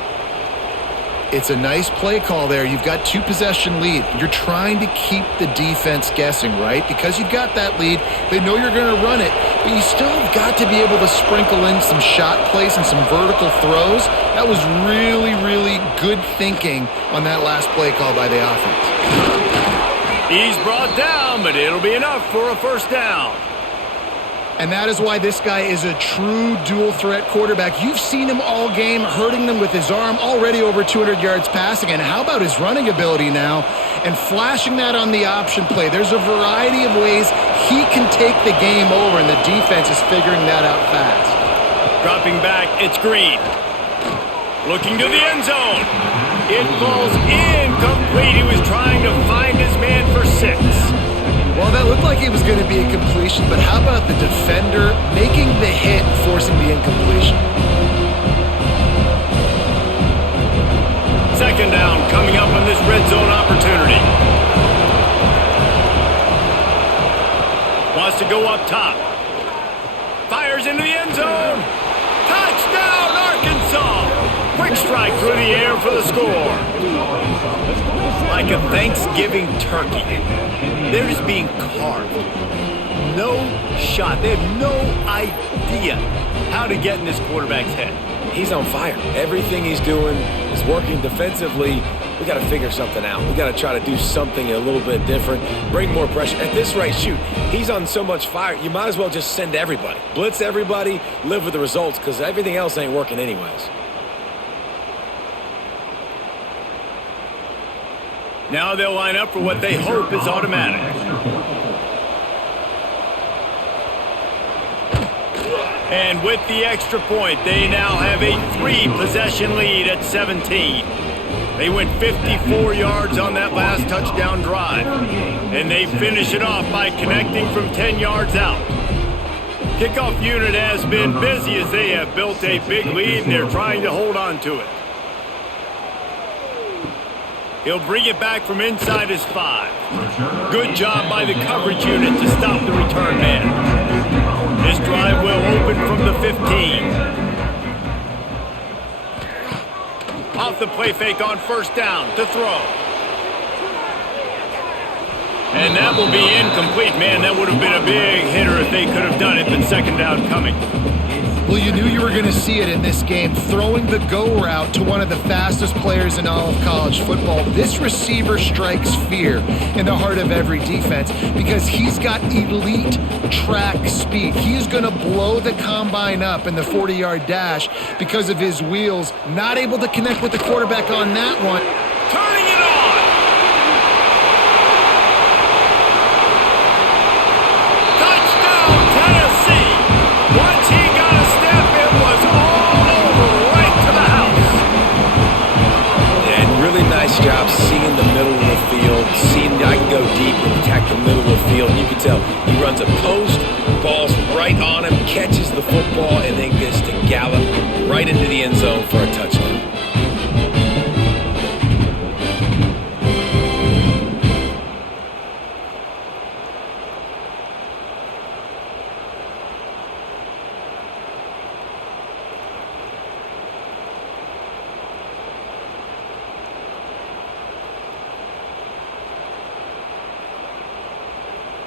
It's a nice play call there. You've got 2-possession lead. You're trying to keep the defense guessing, right? Because you've got that lead, they know you're going to run it, but you still have got to be able to sprinkle in some shot plays and some vertical throws. That was really, really good thinking on that last play call by the offense. He's brought down, but it'll be enough for a 1st down. And that is why this guy is a true dual-threat quarterback. You've seen him all game, hurting them with his arm, already over 200 yards passing. And how about his running ability now? And flashing that on the option play. There's a variety of ways he can take the game over, and the defense is figuring that out fast. Dropping back, it's Green. Looking to the end zone. It falls incomplete. He was trying to find his man for 6. Well, that looked like it was going to be a completion, but how about the defender making the hit and forcing the incompletion? Second down coming up on this red zone opportunity. Wants to go up top. Fires into the end zone. Touchdown, Arkansas! Quick strike through the air for the score. Like a Thanksgiving turkey, they're just being carved. No shot. They have no idea how to get in this quarterback's head. He's on fire. Everything he's doing is working defensively. We got to figure something out. We got to try to do something a little bit different, bring more pressure. At this rate, shoot, he's on so much fire, you might as well just send everybody. Blitz everybody, live with the results, because everything else ain't working anyways. Now they'll line up for what they hope is automatic. And with the extra point, they now have a 3-possession lead at 17. They went 54 yards on that last touchdown drive. And they finish it off by connecting from 10 yards out. Kickoff unit has been busy as they have built a big lead and they're trying to hold on to it. He'll bring it back from inside his 5. Good job by the coverage unit to stop the return man. This drive will open from the 15. Off the play fake on first down to throw. And that will be incomplete. Man, that would have been a big hitter if they could have done it, but second down coming. Well, you knew you were going to see it in this game, throwing the go route to one of the fastest players in all of college football. This receiver strikes fear in the heart of every defense because he's got elite track speed. He's going to blow the combine up in the 40-yard dash because of his wheels. Not able to connect with the quarterback on that one. Turning it on! Touchdown, Tennessee! Once he got a step, it was all over, right to the house. And really nice job seeing the middle of the field, seeing I can go deep and attack the middle of the field. You can tell he runs a post, ball's right on him, catches the football, and then gets to gallop right into the end zone for a touchdown.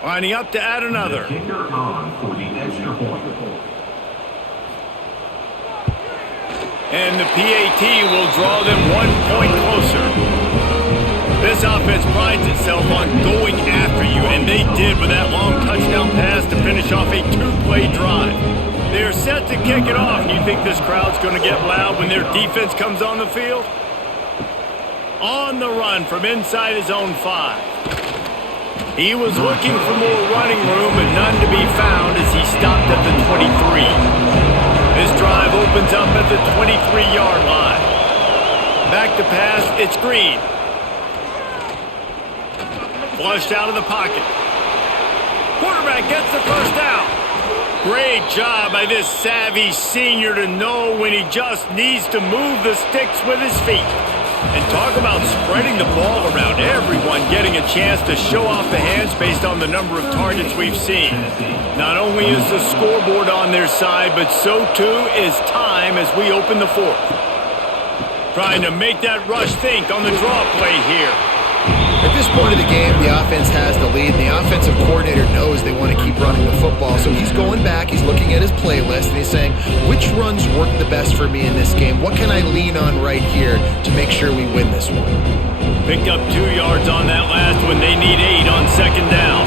Lining up to add another. Kicker on for the extra point. And the PAT will draw them 1 point closer. This offense prides itself on going after you, and they did with that long touchdown pass to finish off a 2-play drive. They're set to kick it off. You think this crowd's going to get loud when their defense comes on the field? On the run from inside his own 5. He was looking for more running room, but none to be found as he stopped at the 23. This drive opens up at the 23-yard line. Back to pass, it's Green. Flushed out of the pocket. Quarterback gets the first down. Great job by this savvy senior to know when he just needs to move the sticks with his feet. And talk about spreading the ball around, everyone getting a chance to show off the hands based on the number of targets we've seen. Not only is the scoreboard on their side, but so too is time as we open the 4th. Trying to make that rush think on the draw play here. At this point of the game, the offense has the lead, and the offensive coordinator knows they want to keep running the football. So he's going back, he's looking at his playlist, and he's saying, which runs work the best for me in this game? What can I lean on right here to make sure we win this one? Picked up 2 yards on that last one. They need 8 on second down.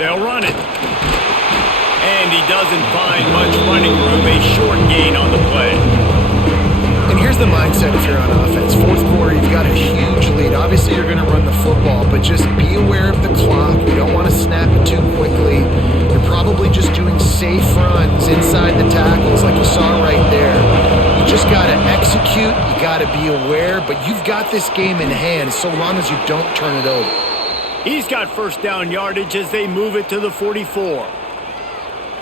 They'll run it. And he doesn't find much running room, a short gain on the play. And here's the mindset if you're on offense. 4th quarter, you've got a huge lead. Obviously, you're going to run the football, but just be aware of the clock. You don't want to snap it too quickly. You're probably just doing safe runs inside the just got to execute, you got to be aware, but you've got this game in hand so long as you don't turn it over. He's got first down yardage as they move it to the 44.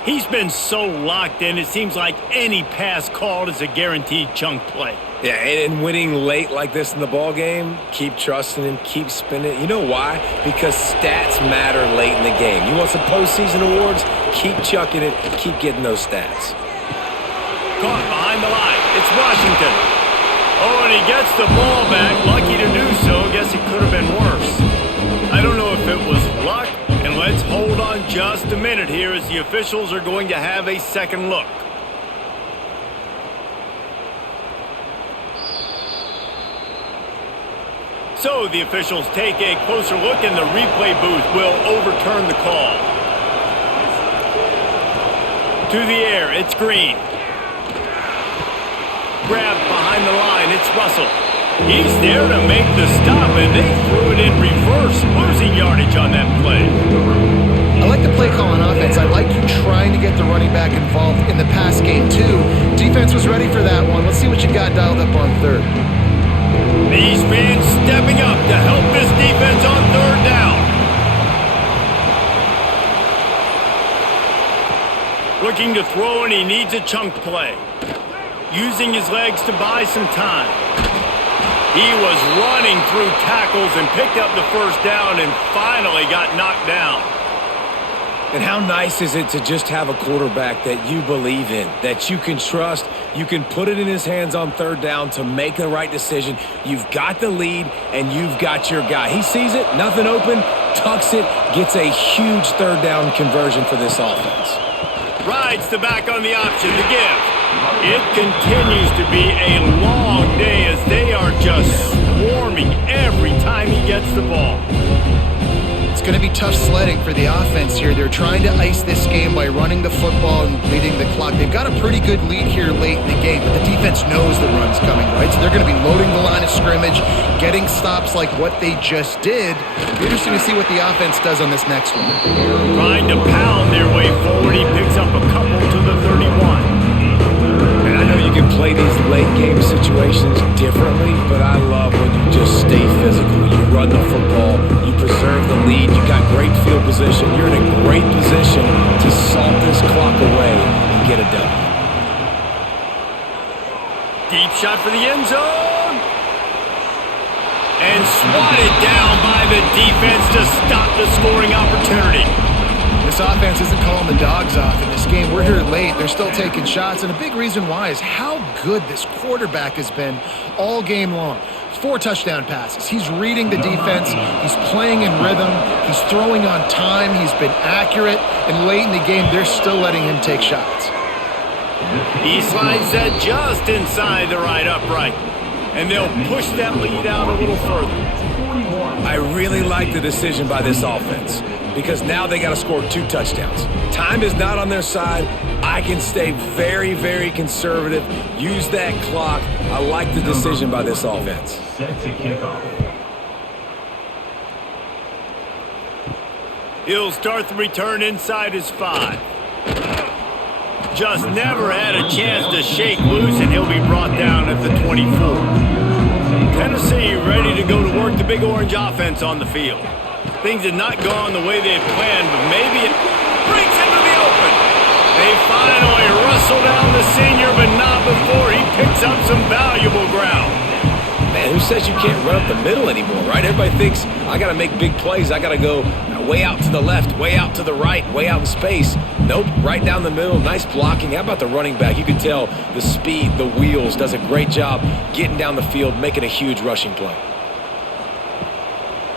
He's been so locked in, it seems like any pass called is a guaranteed chunk play. Yeah, and winning late like this in the ball game, keep trusting him, keep spinning. You know why? Because stats matter late in the game. You want some postseason awards? Keep chucking it, keep getting those stats. Caught behind the line. It's Washington. Oh, and he gets the ball back. Lucky to do so. Guess it could have been worse. I don't know if it was luck. And let's hold on just a minute here as the officials are going to have a second look. So the officials take a closer look and the replay booth will overturn the call. To the air, it's Green. Grabbed behind the line, it's Russell. He's there to make the stop, and they threw it in reverse, losing yardage on that play. I like the play call on offense. I like you trying to get the running back involved in the pass game, too. Defense was ready for that one. Let's see what you got dialed up on third. These fans stepping up to help this defense on third down. Looking to throw, and he needs a chunk play. Using his legs to buy some time. He was running through tackles and picked up the first down and finally got knocked down. And how nice is it to just have a quarterback that you believe in, that you can trust, you can put it in his hands on third down to make the right decision. You've got the lead, and you've got your guy. He sees it, nothing open, tucks it, gets a huge third down conversion for this offense. Rides the back on the option to give. It continues to be a long day as they are just swarming every time he gets the ball. It's going to be tough sledding for the offense here. They're trying to ice this game by running the football and leading the clock. They've got a pretty good lead here late in the game, but the defense knows the run's coming, right? So they're going to be loading the line of scrimmage, getting stops like what they just did. It'll be interesting to see what the offense does on this next one. Trying to pound their way forward, he picks up a couple to the 31. And I know you can play these late game situations differently, but I love when you just stay physical. You run the football, you preserve the lead, you got great field position. You're in a great position to salt this clock away and get a W. Deep shot for the end zone. And swatted down by the defense to stop the scoring opportunity. This offense isn't calling the dogs off in this game. We're here late. They're still taking shots, and a big reason why is how good this quarterback has been all game long. 4 touchdown passes. He's reading the defense. He's playing in rhythm. He's throwing on time. He's been accurate. And late in the game, they're still letting him take shots. He slides that just inside the right upright. And they'll push that lead out a little further. I really like the decision by this offense because now they got to score 2 touchdowns. Time is not on their side. I can stay very, very conservative. Use that clock. I like the decision by this offense. Set to kick off. He'll start the return inside his 5. Just never had a chance to shake loose, and he'll be brought down at the 24. Tennessee ready to go to work the Big Orange offense on the field. Things had not gone the way they had planned, but maybe it breaks into the open. They finally wrestle down the senior, but not before he picks up some valuable ground. Man, who says you can't run up the middle anymore, right? Everybody thinks, I got to make big plays. I got to go way out to the left, way out to the right, way out in space. Nope, right down the middle. Nice blocking. How about the running back? You can tell the speed, the wheels, does a great job getting down the field, making a huge rushing play.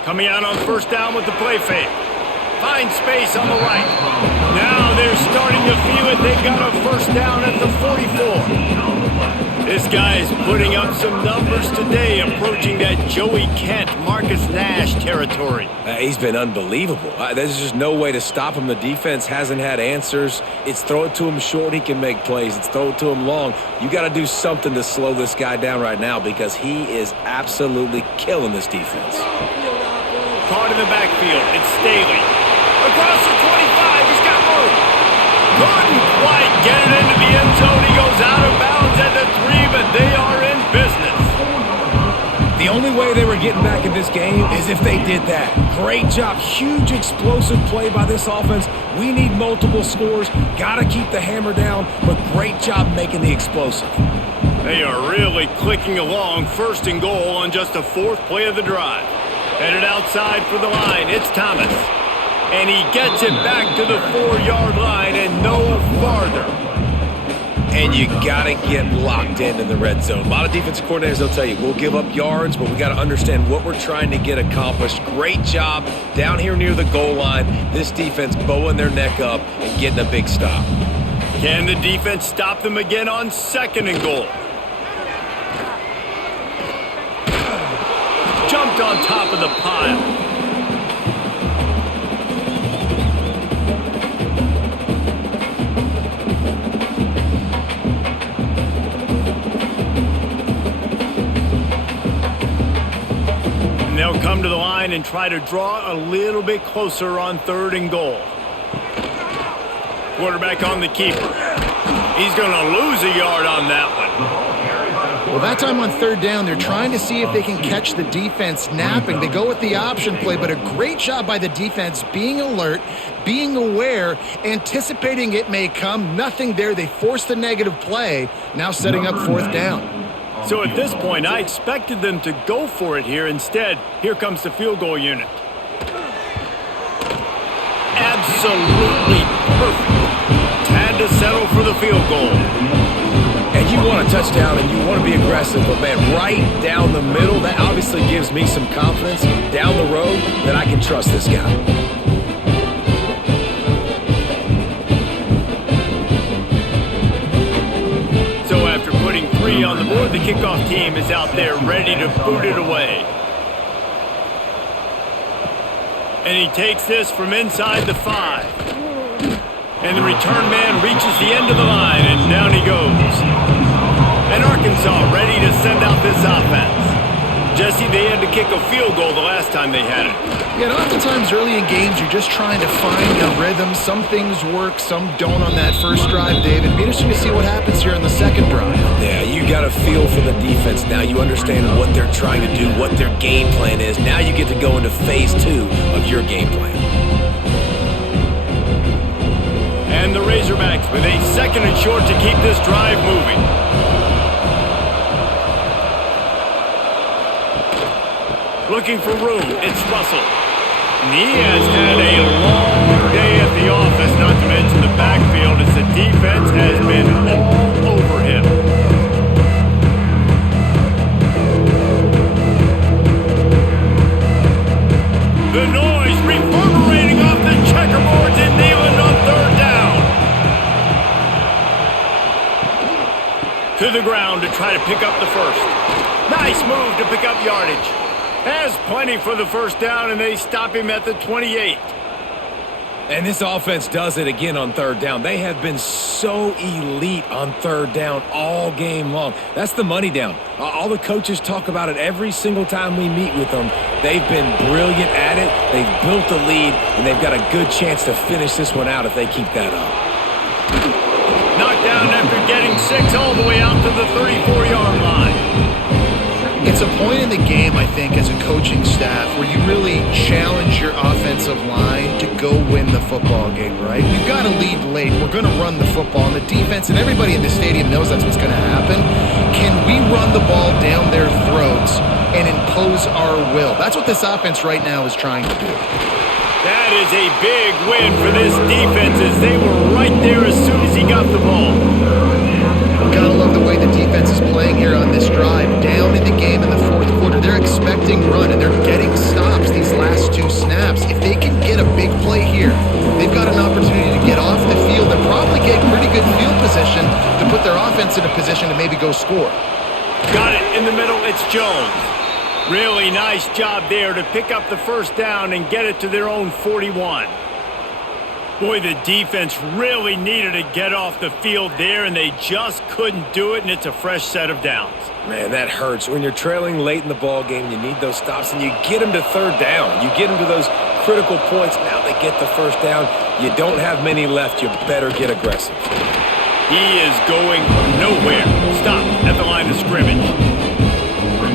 Coming out on first down with the play fake. Find space on the right. Now they're starting to feel it. They've got a first down at the 44. This guy is putting up some numbers today, approaching that Joey Kent, Marcus Nash territory. He's been unbelievable. There's just no way to stop him. The defense hasn't had answers. It's throw it to him short, he can make plays. It's throw it to him long. You got to do something to slow this guy down right now because he is absolutely killing this defense. Caught in the backfield. It's Staley. Across the 25. He's got room. Couldn't quite get it into the end zone. He goes out of bounds at the 3, but this game is if they did that. Great job. Huge explosive play by this offense. We need multiple scores. Got to keep the hammer down, but great job making the explosive. They are really clicking along, 1st and goal on just the 4th play of the drive. Headed outside for the line, it's Thomas. And he gets it back to the 4-yard line and no farther. And you got to get locked in the red zone. A lot of defensive coordinators, they'll tell you, we'll give up yards, but we got to understand what we're trying to get accomplished. Great job down here near the goal line. This defense bowing their neck up and getting a big stop. Can the defense stop them again on 2nd and goal? Jumped on top of the pile. They'll come to the line and try to draw a little bit closer on 3rd and goal. Quarterback on the keeper. He's going to lose a yard on that one. Well, that time on 3rd down, they're trying to see if they can catch the defense napping. They go with the option play, but a great job by the defense being alert, being aware, anticipating it may come. Nothing there. They forced the negative play, now setting up 4th down. So at this point, I expected them to go for it here. Instead, here comes the field goal unit. Absolutely perfect. Had to settle for the field goal. And you want a touchdown and you want to be aggressive, but man, right down the middle, that obviously gives me some confidence down the road that I can trust this guy. On the board, the kickoff team is out there ready to boot it away. And he takes this from inside the 5. And the return man reaches the end of the line, and down he goes. And Arkansas ready to send out this offense. Jesse, they had to kick a field goal the last time they had it. Yeah, and oftentimes early in games, you're just trying to find your rhythm. Some things work, some don't on that first drive, David. It'd be interesting to see what happens here in the 2nd drive. Yeah, you got a feel for the defense now. You understand what they're trying to do, what their game plan is. Now you get to go into phase 2 of your game plan. And the Razorbacks with a 2nd and short to keep this drive moving. Looking for room, it's Russell. And he has had a long day at the office, not to mention the backfield, as the defense has been all over him. The noise reverberating off the checkerboards in Neyland on 3rd down. To the ground to try to pick up the first. Nice move to pick up yardage. Has plenty for the 1st down, and they stop him at the 28. And this offense does it again on 3rd down. They have been so elite on 3rd down all game long. That's the money down. All the coaches talk about it every single time we meet with them. They've been brilliant at it. They've built the lead, and they've got a good chance to finish this one out if they keep that up. Knocked down after getting 6 all the way out to the 34-yard line. It's a point in the game, I think, as a coaching staff where you really challenge your offensive line to go win the football game, right? You've got to lead late. We're going to run the football, and the defense and everybody in the stadium knows that's what's going to happen. Can we run the ball down their throats and impose our will? That's what this offense right now is trying to do. That is a big win for this defense as they were right there as soon as he got the ball. Gotta love the way the defense is playing here on this drive. Down in the game in the 4th quarter, they're expecting run, and they're getting stops these last 2 snaps. If they can get a big play here, they've got an opportunity to get off the field and probably get pretty good field position to put their offense in a position to maybe go score. Got it in the middle, it's Jones. Really nice job there to pick up the 1st down and get it to their own 41. Boy, the defense really needed to get off the field there, and they just couldn't do it, and it's a fresh set of downs. Man, that hurts. When you're trailing late in the ball game, you need those stops, and you get them to 3rd down. You get them to those critical points. Now they get the 1st down. You don't have many left. You better get aggressive. He is going nowhere. Stop at the line of scrimmage.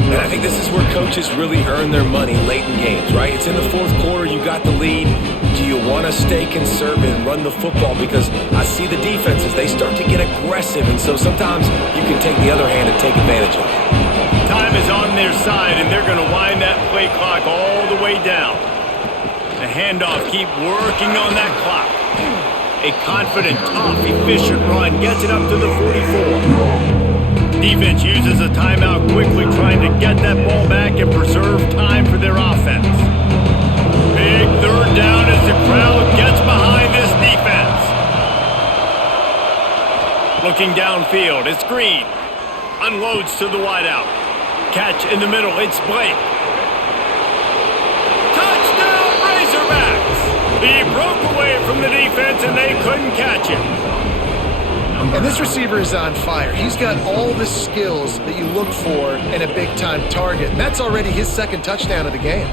And I think this is where coaches really earn their money late in games, right? It's in the fourth quarter. You got the lead. Do you want to stay conservative and run the football? Because I see the defenses, they start to get aggressive. And so sometimes you can take the other hand and take advantage of it. Time is on their side, and they're going to wind that play clock all the way down. The handoff, keep working on that clock. A confident, tough, efficient run gets it up to the 44. Defense uses a timeout quickly, trying to get that ball back and preserve time for their offense. Big third down as the crowd gets behind this defense. Looking downfield, it's Green. Unloads to the wideout. Catch in the middle, it's Blake. Touchdown Razorbacks! He broke away from the defense and they couldn't catch him. And this receiver is on fire. He's got all the skills that you look for in a big-time target. And that's already his second touchdown of the game.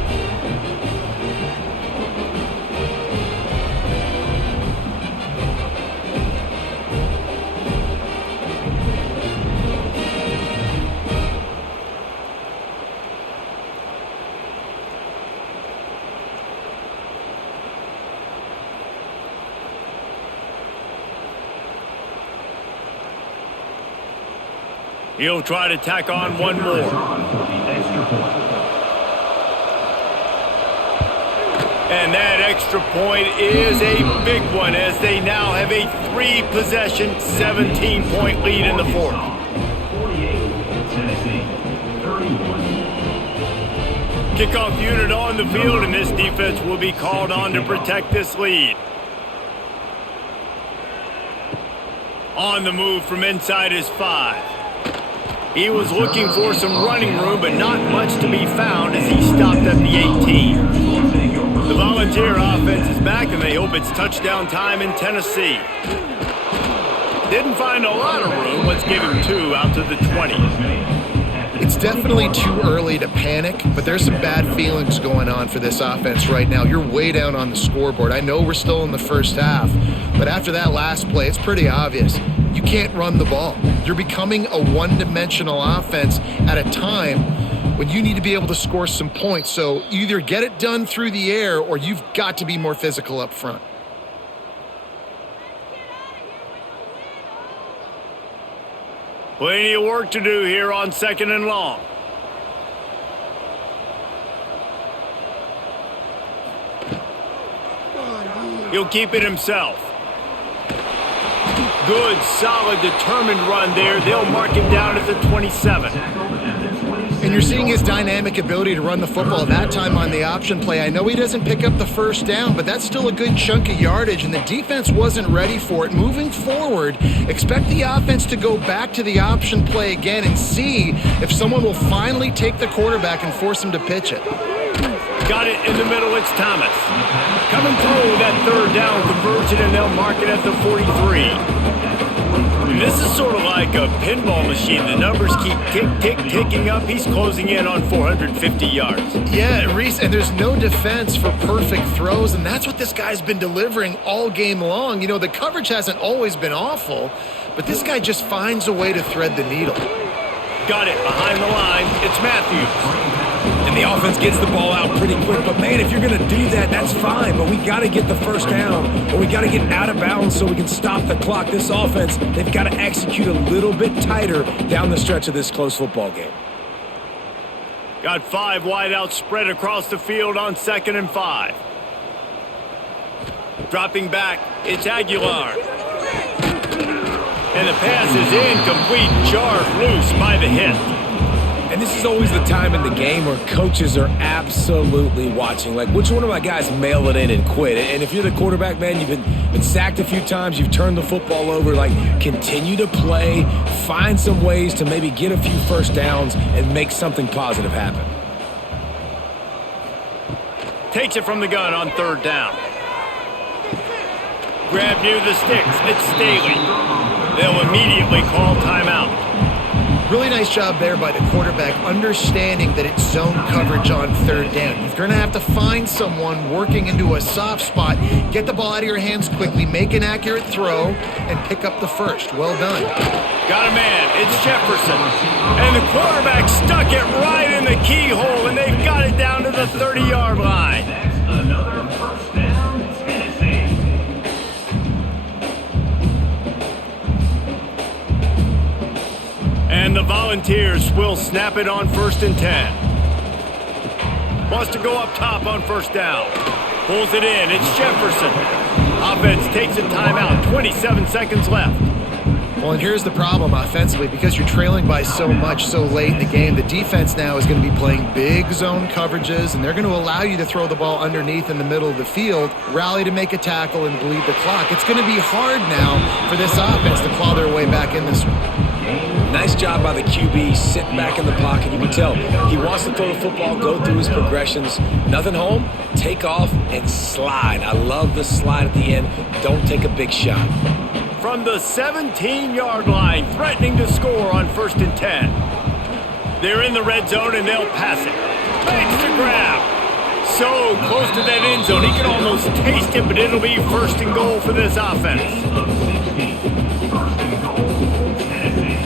He'll try to tack on one more. And that extra point is a big one as they now have a 3-possession, 17-point lead in the fourth. 48, Tennessee, 31. Kickoff unit on the field, and this defense will be called on to protect this lead. On the move from inside his 5. He was looking for some running room, but not much to be found as he stopped at the 18. The Volunteer offense is back, and they hope it's touchdown time in Tennessee. Didn't find a lot of room. Let's give him 2 out to the 20. It's definitely too early to panic, but there's some bad feelings going on for this offense right now. You're way down on the scoreboard. I know we're still in the first half, but after that last play, it's pretty obvious. You can't run the ball. You're becoming a one-dimensional offense at a time when you need to be able to score some points. So you either get it done through the air or you've got to be more physical up front. Plenty of work to do here on 2nd and long. He'll keep it himself. Good, solid, determined run there. They'll mark him down at the 27. And you're seeing his dynamic ability to run the football that time on the option play. I know he doesn't pick up the first down, but that's still a good chunk of yardage, and the defense wasn't ready for it. Moving forward, expect the offense to go back to the option play again and see if someone will finally take the quarterback and force him to pitch it. Got it in the middle, it's Thomas. Coming through that 3rd down conversion, and they'll mark it at the 43. This is sort of like a pinball machine. The numbers keep ticking up. He's closing in on 450 yards. Yeah, Reese, and there's no defense for perfect throws, and that's what this guy's been delivering all game long. You know, the coverage hasn't always been awful, but this guy just finds a way to thread the needle. Got it behind the line. It's Matthews. And the offense gets the ball out pretty quick. But, man, if you're going to do that, that's fine. But we got to get the first down, or we got to get out of bounds so we can stop the clock. This offense, they've got to execute a little bit tighter down the stretch of this close football game. Got 5 wideouts spread across the field on 2nd and 5. Dropping back, it's Aguilar. And the pass is incomplete, jarred loose by the hit. And this is always the time in the game where coaches are absolutely watching. Like, which one of my guys mail it in and quit? And if you're the quarterback, man, you've been sacked a few times, you've turned the football over. Like, continue to play, find some ways to maybe get a few first downs and make something positive happen. Takes it from the gun on 3rd down. Grab near the sticks. It's Staley. They'll immediately call timeout. Really nice job there by the quarterback, understanding that it's zone coverage on third down. You're going to have to find someone working into a soft spot, get the ball out of your hands quickly, make an accurate throw, and pick up the first. Well done. Got a man. It's Jefferson. And the quarterback stuck it right in the keyhole, and they've got it down to the 30-yard line. That's another first down, Tennessee. And the Volunteers will snap it on 1st and 10. Wants to go up top on first down. Pulls it in. It's Jefferson. Offense takes a timeout. 27 seconds left. Well, and here's the problem offensively. Because you're trailing by so much so late in the game, the defense now is going to be playing big zone coverages, and they're going to allow you to throw the ball underneath in the middle of the field, rally to make a tackle, and bleed the clock. It's going to be hard now for this offense to claw their way back in this one. Nice job by the QB, sitting back in the pocket. You can tell he wants to throw the football, go through his progressions. Nothing home, take off, and slide. I love the slide at the end. Don't take a big shot. From the 17-yard line, threatening to score on 1st and 10. They're in the red zone, and they'll pass it. Makes the grab. So close to that end zone, he can almost taste it, but it'll be 1st and goal for this offense. Of 60. First and goal, Tennessee.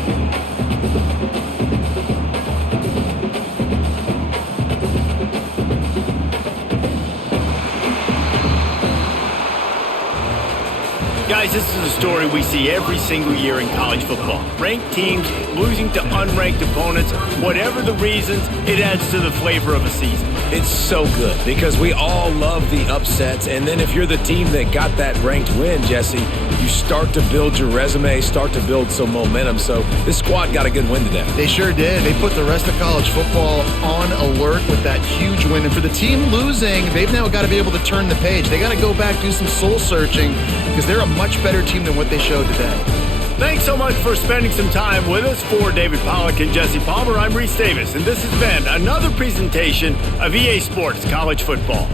Guys, this is a story we see every single year in college football. Ranked teams losing to unranked opponents. Whatever the reasons, it adds to the flavor of a season. It's so good because we all love the upsets, and then if you're the team that got that ranked win, Jesse, you start to build your resume, start to build some momentum. So this squad got a good win today. They sure did. They put the rest of college football on alert with that huge win. And for the team losing, they've now got to be able to turn the page. They got to go back, do some soul searching, because they're a much better team than what they showed today. Thanks so much for spending some time with us. For David Pollack and Jesse Palmer, I'm Reese Davis, and this has been another presentation of EA Sports College Football.